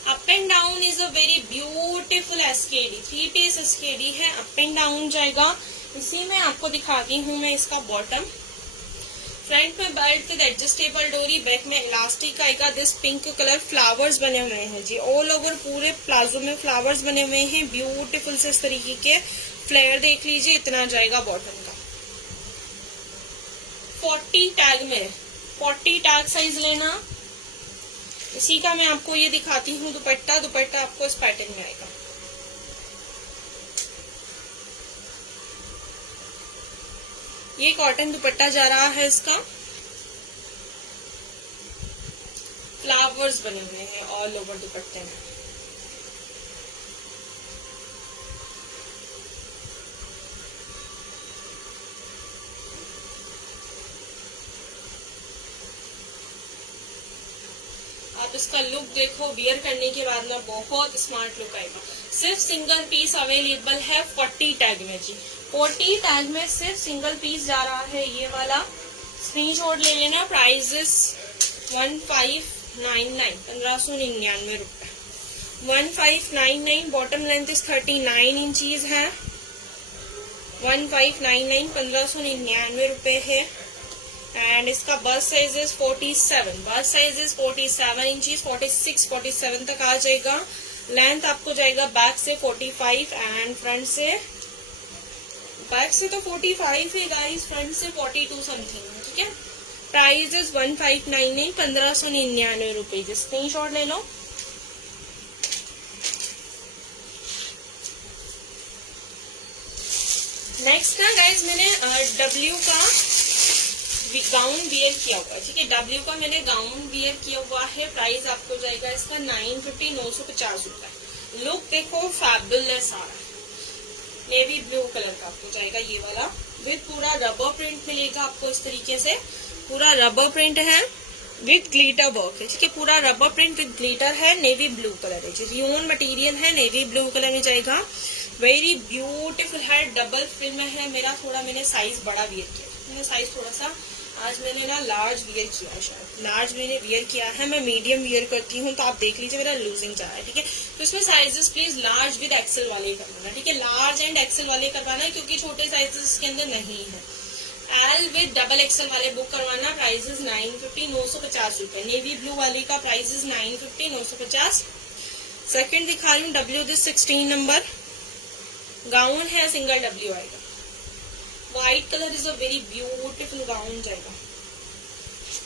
Up and down is a very beautiful SKD, 3 piece SKD है, अप एंड डाउन जाएगा। इसी में आपको दिखाती हूँ मैं इसका बॉटम। फ्रंट में बेल्ट विद एडजस्टेबल डोरी, बैक में इलास्टिक आएगा। दिस पिंक कलर फ्लावर्स बने हुए हैं जी, ऑल ओवर पूरे प्लाजो में फ्लावर्स बने हुए हैं, ब्यूटीफुल से इस तरीके के फ्लेयर देख लीजिए। इतना जाएगा बॉटम का। 40 टैग में, 40 टैग साइज लेना। इसी का मैं आपको ये दिखाती हूँ दुपट्टा। दुपट्टा आपको इस पैटर्न में आएगा। ये कॉटन दुपट्टा जा रहा है, इसका फ्लावर्स बने हुए हैं ऑल ओवर दुपट्टे में। आप इसका लुक देखो, वियर करने के बाद ना बहुत स्मार्ट लुक आएगा। सिर्फ सिंगल पीस अवेलेबल है 40 टैग में जी। 40 टैग में सिर्फ सिंगल पीस जा रहा है ये वाला। स्क्रीनशॉट ले लेना। प्राइस 1599, 1599 रुपए। 1599। बॉटम लेंथ इज 39 इंचीज है। 1599, 1599 रुपए है। एंड इसका bust size is 47, bust size is 47 inches, 46, 47 तक आ जाएगा। लेंथ आपको जाएगा बैक से 45 एंड फ्रंट से, बैक से तो 45 है गाइस, फ्रंट से 42 समथिंग है, ठीक है। Price is 1599, 1599 rupees. स्क्रीनशॉट ले लो। नेक्स्ट ना गाइस मैंने डब्ल्यू का गाउन वियर किया हुआ है, ठीक है। डब्ल्यू का मैंने गाउन वियर किया हुआ है। प्राइस आपको जाएगा इसका 950, 950 रुपए। लुक देखो फैबुलस आ रहा है, नेवी ब्लू कलर का आपको जाएगा ये वाला, विद पूरा रबर प्रिंट मिलेगा आपको इस तरीके से। पूरा रबर प्रिंट है विद ग्लिटर वर्क है, ठीक है। पूरा रबर प्रिंट विद ग्लिटर है, नेवी ब्लू कलर है, रियोन मटेरियल है, नेवी ब्लू कलर में जाएगा। वेरी ब्यूटीफुल है, डबल फिल में है। मेरा थोड़ा मैंने साइज बड़ा वियर किया, मैंने साइज थोड़ा सा आज मैंने ना लार्ज वियर किया है, शायद लार्ज मैंने वियर किया है। मैं मीडियम वियर करती हूँ तो आप देख लीजिए मेरा लूजिंग जा रहा है, ठीक है। तो इसमें sizes please large with XL वाले करवाना, ठीक है। लार्ज एंड एक्सेल वाले करवाना क्योंकि छोटे साइजेस इसके अंदर नहीं है। एल विद डबल एक्सेल वाले बुक करवाना। प्राइसेस 950, 950 रुपए। नेवी ब्लू वाले का प्राइसेस 950, 950। सेकंड दिखा रही हूँ डब्ल्यू दिस 16 नंबर गाउन है, सिंगल डब्ल्यू आएगा। White colour is a very beautiful gown जाएगा।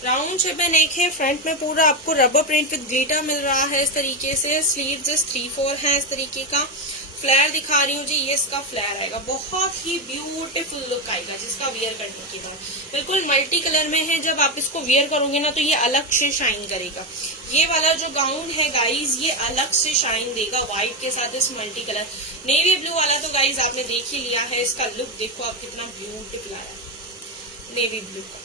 राउंड शेप में नेक है, फ्रंट में पूरा आपको रबर प्रिंट विद ग्लिटर मिल रहा है इस तरीके से। स्लीव्स 3/4 है इस तरीके का। फ्लेयर दिखा रही हूँ जी, ये इसका फ्लेयर आएगा। बहुत ही ब्यूटीफुल लुक आएगा जिसका वियर करने के बाद। बिल्कुल मल्टी कलर में है, जब आप इसको वियर करोगे ना तो ये अलग से शाइन करेगा। ये वाला जो गाउन है गाइज ये अलग से शाइन देगा व्हाइट के साथ इस मल्टी कलर। नेवी ब्लू वाला तो गाइज आपने देख ही लिया है, इसका लुक देखो आप कितना ब्यूटीफुल आया नेवी ब्लू का।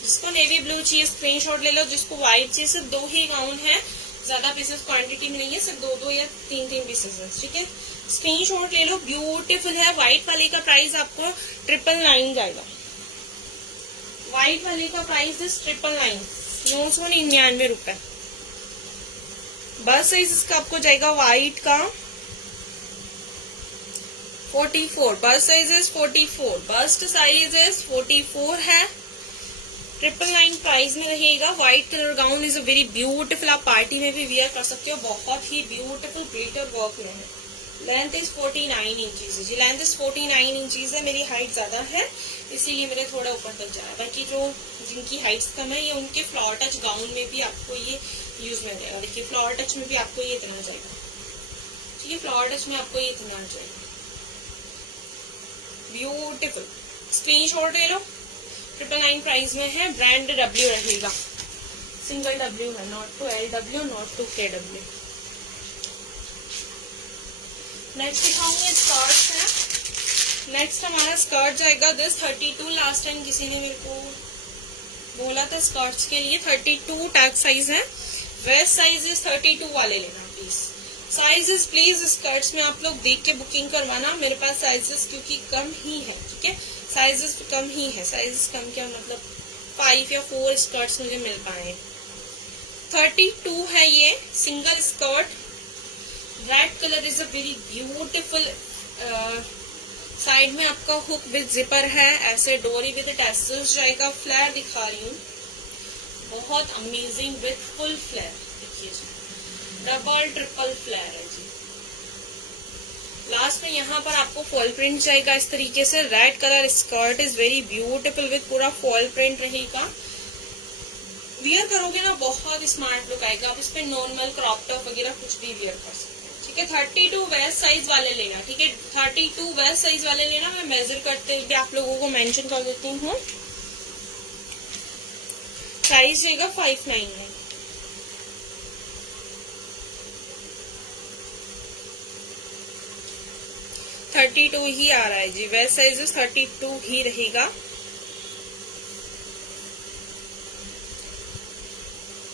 जिसको नेवी ब्लू चाहिए स्क्रीनशॉट ले लो, जिसको व्हाइट चाहिए। सिर्फ 2 ही गाउन है, ज्यादा पीसेस क्वांटिटी में नहीं है, सिर्फ 2 या 3 पीसेस है, ठीक है। स्क्रीनशॉट ले लो, ब्यूटीफुल है। व्हाइट वाले का प्राइस आपको 999 जाएगा। व्हाइट वाले का प्राइस इज 999, 999 रुपए। बस साइज इसका आपको जाएगा व्हाइट का 44, bust size is 44, bust size is 44 है। 999 प्राइस में रहेगा। White colour gown is a very beautiful, आप पार्टी में भी वियर कर सकते हो। बहुत ही ब्यूटीफुल ग्लिटर वर्क में है। लेंथ इज 49 इंचीज है जी, लेंथ इज 49 इंचीज है। मेरी हाइट ज्यादा है इसीलिए मेरे थोड़ा ऊपर तक जा रहा है। बाकी जो जिनकी हाइट्स कम है ये उनके फ्लोर टच गाउन में भी आपको ये यूज में रहेगा। देखिए फ्लोर टच में भी आपको ये इतना जाएगा, ठीक है। फ्लोर टच में आपको ये इतना जाएगा, ब्यूटीफुल। स्क्रीनशॉट ले लो। 999 प्राइस में है। ब्रांड डब्ल्यू रहेगा, सिंगल डब्ल्यू है, not to LW, not to KW। Next दिखाऊंगी स्कर्ट है। नेक्स्ट हमारा स्कर्ट जाएगा दिस 32। लास्ट टाइम किसी ने मेरे को बोला था स्कर्ट्स के लिए 32 टैग साइज है। वेस्ट साइज इज 32 वाले लेना प्लीज। साइजेस प्लीज स्कर्ट्स में आप लोग देख के बुकिंग करवाना। मेरे पास साइजेस क्योंकि कम ही है, ठीक है। साइजेस कम ही है, साइजेस कम क्या मतलब 5 या 4 स्कर्ट्स मुझे मिल पाए। 32 है ये single skirt. Red colour is a very beautiful. Side में आपका हुक विद जिपर है, ऐसे डोरी विद टैसल्स जाएगा। फ्लेयर दिखा रही हूँ, बहुत अमेजिंग विद फुल फ्लेयर। देखिए डबल ट्रिपल फ्लेयर है जी। लास्ट में यहाँ पर आपको फॉल प्रिंट जाएगा इस तरीके से। Red colour skirt is very beautiful with पूरा फॉल प्रिंट रहेगा। वियर करोगे ना बहुत स्मार्ट लुक आएगा। आप इस पे नॉर्मल क्रॉप टॉप वगैरह कुछ भी वियर कर सकते हैं, ठीक है। 32 वेस्ट साइज वाले लेना, ठीक है। 32 वेस्ट साइज वाले लेना। मैं मेजर करते हुए आप लोगों को मेंशन कर देती हूँ। प्राइस जाएगा 599। $32 ही आ रहा है जी। वेस्ट साइज 32 ही रहेगा।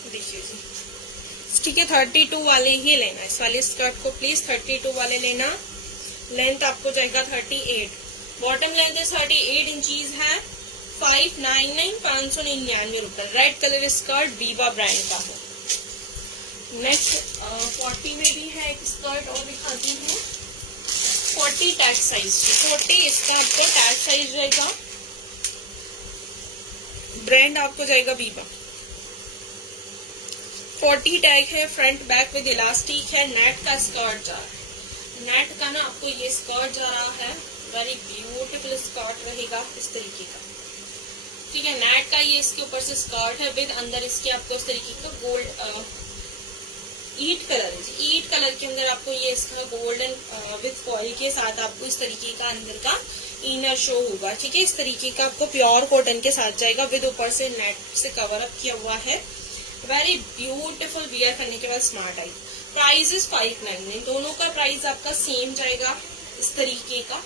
देखिए जी, ठीक है। 32 वाले ही लेना। इस वाले स्कर्ट को प्लीज 32 वाले लेना। लेंथ आपको जाएगा 38। बॉटम लेंथ 38 इंचीज है। 599, 599 रुपए। Red colour skirt Biba brand का है। नेक्स्ट 40 में भी है एक स्कर्ट और दिखाती हूँ। 40 टैग साइज, 40 इसका आपको टैग साइज रहेगा। ब्रांड आपको जाएगा बीबा। 40 टैग है, फ्रंट बैक विद इलास्टिक है, नेट का स्कर्ट जा रहा है। नेट का ना आपको ये स्कर्ट जा रहा है, वेरी ब्यूटीफुल स्कर्ट रहेगा इस तरीके का, ठीक है। नेट का ये इसके ऊपर से स्कर्ट है विद अंदर इसके आपको इस तरीके का गोल्ड ईट कलर है, ईट कलर के अंदर आपको ये इसका गोल्डन विद फॉइल के साथ आपको इस तरीके का अंदर का इनर शो होगा, ठीक है। इस तरीके का आपको प्योर कॉटन के साथ जाएगा विद ऊपर से नेट से कवर अप किया हुआ है, वेरी ब्यूटीफुल। वियर करने के बाद स्मार्ट आई। प्राइस इज 599, दोनों का प्राइस आपका सेम जाएगा इस तरीके का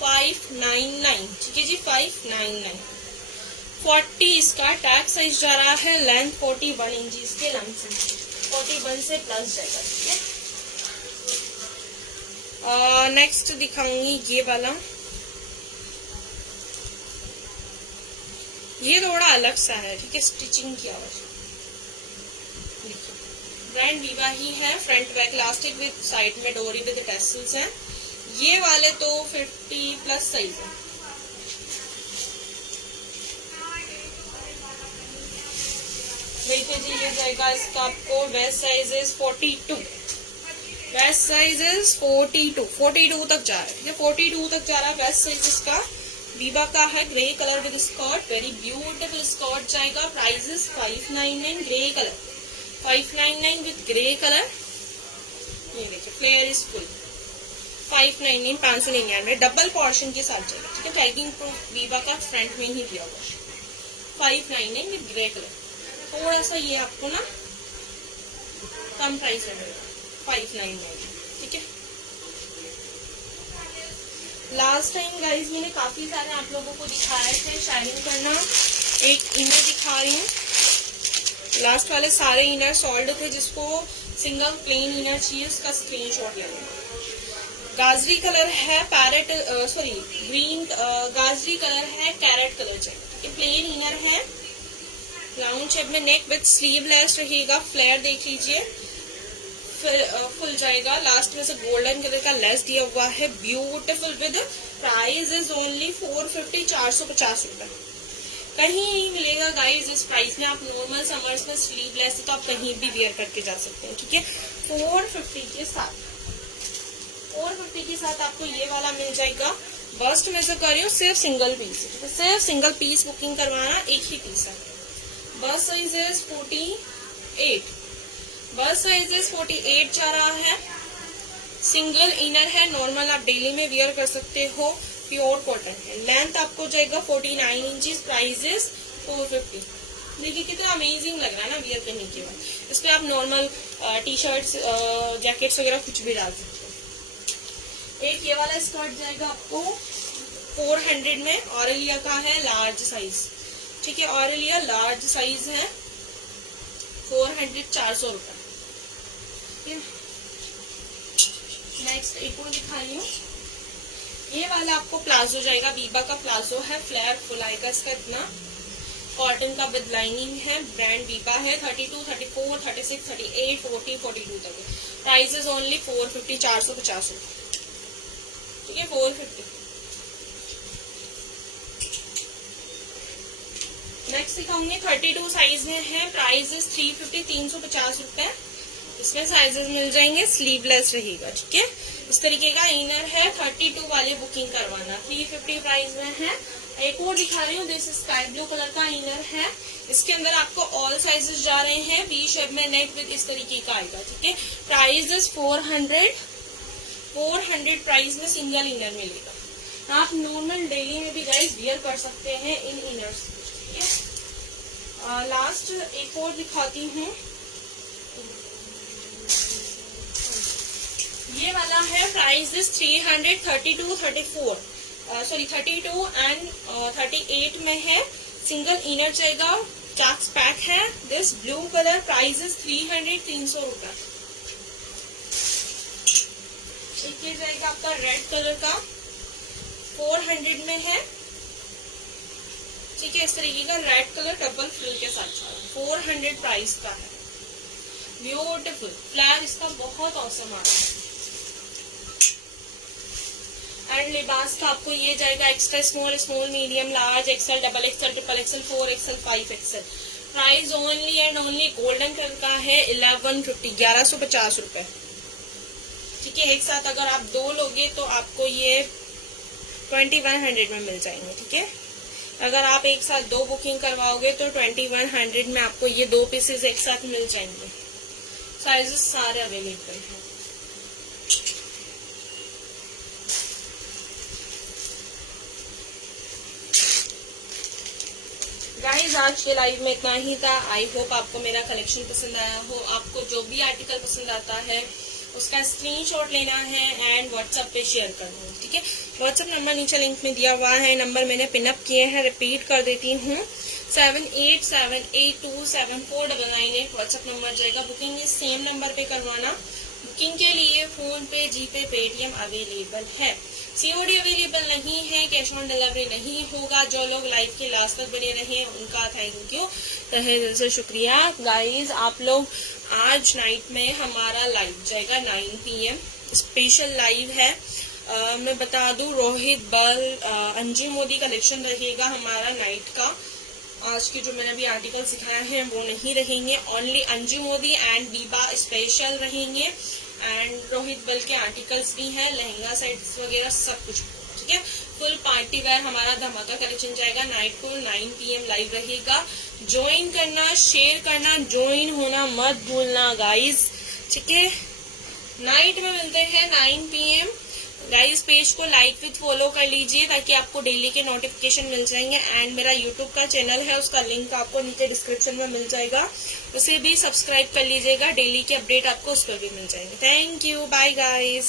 599, ठीक है जी 599। 40 इसका टैग साइज जा रहा है, लेंथ 41 इंच इसके लेंथ से 41 से प्लस जाएगा, ठीक है। नेक्स्ट दिखाऊंगी ये वाला, ये थोड़ा अलग सा है, ठीक है, स्टिचिंग की आवाज। ब्रांड वीवा ही है, front back elastic with side में डोरी विद टेसल्स है। ये वाले तो 50 प्लस साइज है, देखिए जी ये जाएगा इसका आपको waste size is 42, waste size is 42 तक जा रहा है, ये 42 तक जा रहा है वेस्ट साइज इसका। वीवा का है, grey colour with skirt, very beautiful skirt जाएगा। Price is 599, grey colour 599 with grey colour. ये देखिए flare is full 599, 599 double portion के साथ जाएगा, ठीक है। टैगिंग प्रूफ वीवा का फ्रंट में ही दिया हुआ 599 विद ग्रे कलर। थोड़ा सा ये आपको ना कम प्राइस रहेगा 599, ठीक है। लास्ट टाइम गाइज मैंने काफी सारे आप लोगों को दिखाए थे शाइनिंग करना, एक इनर दिखा रही हूँ। लास्ट वाले सारे इनर सॉल्ड थे, जिसको सिंगल प्लेन इनर चाहिए उसका स्क्रीनशॉट ले लेना। गाजरी कलर है, पैरेट सॉरी ग्रीन गाजरी कलर है, कैरेट कलर चाहिए, प्लेन इनर है, राउंड शेप में, नेक विद स्लीवलेस रहेगा। फ्लेयर देख लीजिए फुल जाएगा, लास्ट में से गोल्डन कलर का लेस दिया हुआ है, beautiful with. Price is only 450, 450 रुपए। कहीं नहीं मिलेगा गाइज इस प्राइस में। आप नॉर्मल समर्स में स्लीवलेस है तो आप कहीं भी वेयर करके जा सकते हैं, ठीक है। 450 के साथ, 450 के साथ आपको ये वाला मिल जाएगा। बस्ट में से कर रही हूँ सिर्फ सिंगल पीस, सिर्फ सिंगल पीस बुकिंग करवाना, एक ही पीस है। बस साइज इज 48, बस साइज इज 48 जा रहा है। सिंगल इनर है, नॉर्मल आप डेली में वेयर कर सकते हो, प्योर कॉटन है। लेंथ आपको जाएगा 49 इंचेस, प्राइस इज 450। देखिए कितना अमेजिंग लग रहा है ना वेयर करने के बाद। इस पे आप नॉर्मल टी शर्ट्स जैकेट्स वगैरह कुछ भी डाल सकते हो। एक ये वाला स्कर्ट जाएगा आपको 400 में, ऑरेलिया का है, लार्ज साइज, ठीक है। ऑरेलिया लार्ज साइज है, 400, 400 रुपए। नेक्स्ट एक और दिखा रही हूँ, ये वाला आपको प्लाजो जाएगा, वीवा का प्लाजो है, फ्लेयर फुल आएगा इसका, इतना कॉटन का विद लाइनिंग है, ब्रांड वीवा है। 32, 34, 36, 38, 40, 42 तक। प्राइस इज ओनली 450, 450 रुपए, ठीक है 450। नेक्स्ट दिखाऊंगी 32 साइज में है, प्राइस इज 350, 350 रुपए। इसमें साइजेस मिल जाएंगे, स्लीवलेस रहेगा, ठीक है। इस तरीके का इनर है, 32 वाली बुकिंग करवाना, 350 प्राइस में है। एक और दिखा रही हूँ, दिस स्काई ब्लू कलर का इनर है, इसके अंदर आपको ऑल साइजेस जा रहे हैं, वी शेप में, नेक विद इस तरीके का आएगा, ठीक है। प्राइस इज 400 प्राइस में सिंगल इनर मिलेगा। आप नॉर्मल डेली में भी गाइस वियर कर सकते हैं इन इनर्स, ठीक है। लास्ट एक और दिखाती हूँ, ये वाला है, प्राइस इज 300, 32, 34 सॉरी 32 एंड 38 में है, सिंगल इनर जाएगा, चैक्स पैक है, this blue colour, price is 300, 300 रुपए। एक ये जाएगा आपका रेड कलर का, 400 में है, ठीक है। इस तरीके का रेड कलर डबल फ्रिल के साथ 400 प्राइस का है, ब्यूटीफुल फ्लैग इसका बहुत औसम आ रहा है। एंड लिबास का आपको ये जाएगा extra small, small medium, large, XL, double XL, triple XL, 4XL, 5XL। Price only and only golden colour का है 1150 रुपए। ठीक है, एक साथ अगर आप 2 लोगे तो आपको ये 2100 में मिल जाएंगे। ठीक है, अगर आप एक साथ 2 बुकिंग करवाओगे तो 2100 में आपको ये 2 पीसेस एक साथ मिल जाएंगे। साइजेस सारे अवेलेबल हैं। गाइज आज के लाइव में इतना ही था। आई होप आपको मेरा कलेक्शन पसंद आया हो। आपको जो भी आर्टिकल पसंद आता है उसका स्क्रीनशॉट लेना है एंड व्हाट्सएप पे शेयर करना है। ठीक है, व्हाट्सएप नंबर नीचे लिंक में दिया हुआ है, नंबर मैंने पिनअप किए हैं, रिपीट कर देती हूँ 7878274998 व्हाट्सएप नंबर जाएगा। बुकिंग इस सेम नंबर पे करवाना। बुकिंग के लिए PhonePe, GPay, Paytm available है। सीओडी अवेलेबल नहीं है, कैश ऑन डिलीवरी नहीं होगा। जो लोग लाइव के लास्ट तक बने रहे उनका थैंक यू, तहे दिल से शुक्रिया। गाइज आप लोग आज नाइट में हमारा लाइव जाएगा 9 PM, स्पेशल लाइव है। मैं बता दूं रोहित बल, अंजी मोदी कलेक्शन रहेगा हमारा नाइट का। आज की जो मैंने अभी आर्टिकल सिखाया है वो नहीं रहेंगे, ओनली अंजी मोदी एंड बीबा स्पेशल रहेंगे। एंड रोहित बल के आर्टिकल्स भी हैं, लहंगा सेट्स वगैरह सब कुछ। ठीक है, फुल पार्टी वेयर हमारा धमाका कलेक्शन जाएगा। नाइट को 9 PM लाइव रहेगा। ज्वाइन करना, शेयर करना, ज्वाइन होना मत भूलना गाइज। ठीक है, नाइट में मिलते हैं 9 PM। गाइज पेज को लाइक विथ फॉलो कर लीजिए ताकि आपको डेली के नोटिफिकेशन मिल जाएंगे। एंड मेरा यूट्यूब का चैनल है, उसका लिंक आपको नीचे डिस्क्रिप्शन में मिल जाएगा, उसे भी सब्सक्राइब कर लीजिएगा। डेली के अपडेट आपको उस पर भी मिल जाएंगे। Thank you, bye guys.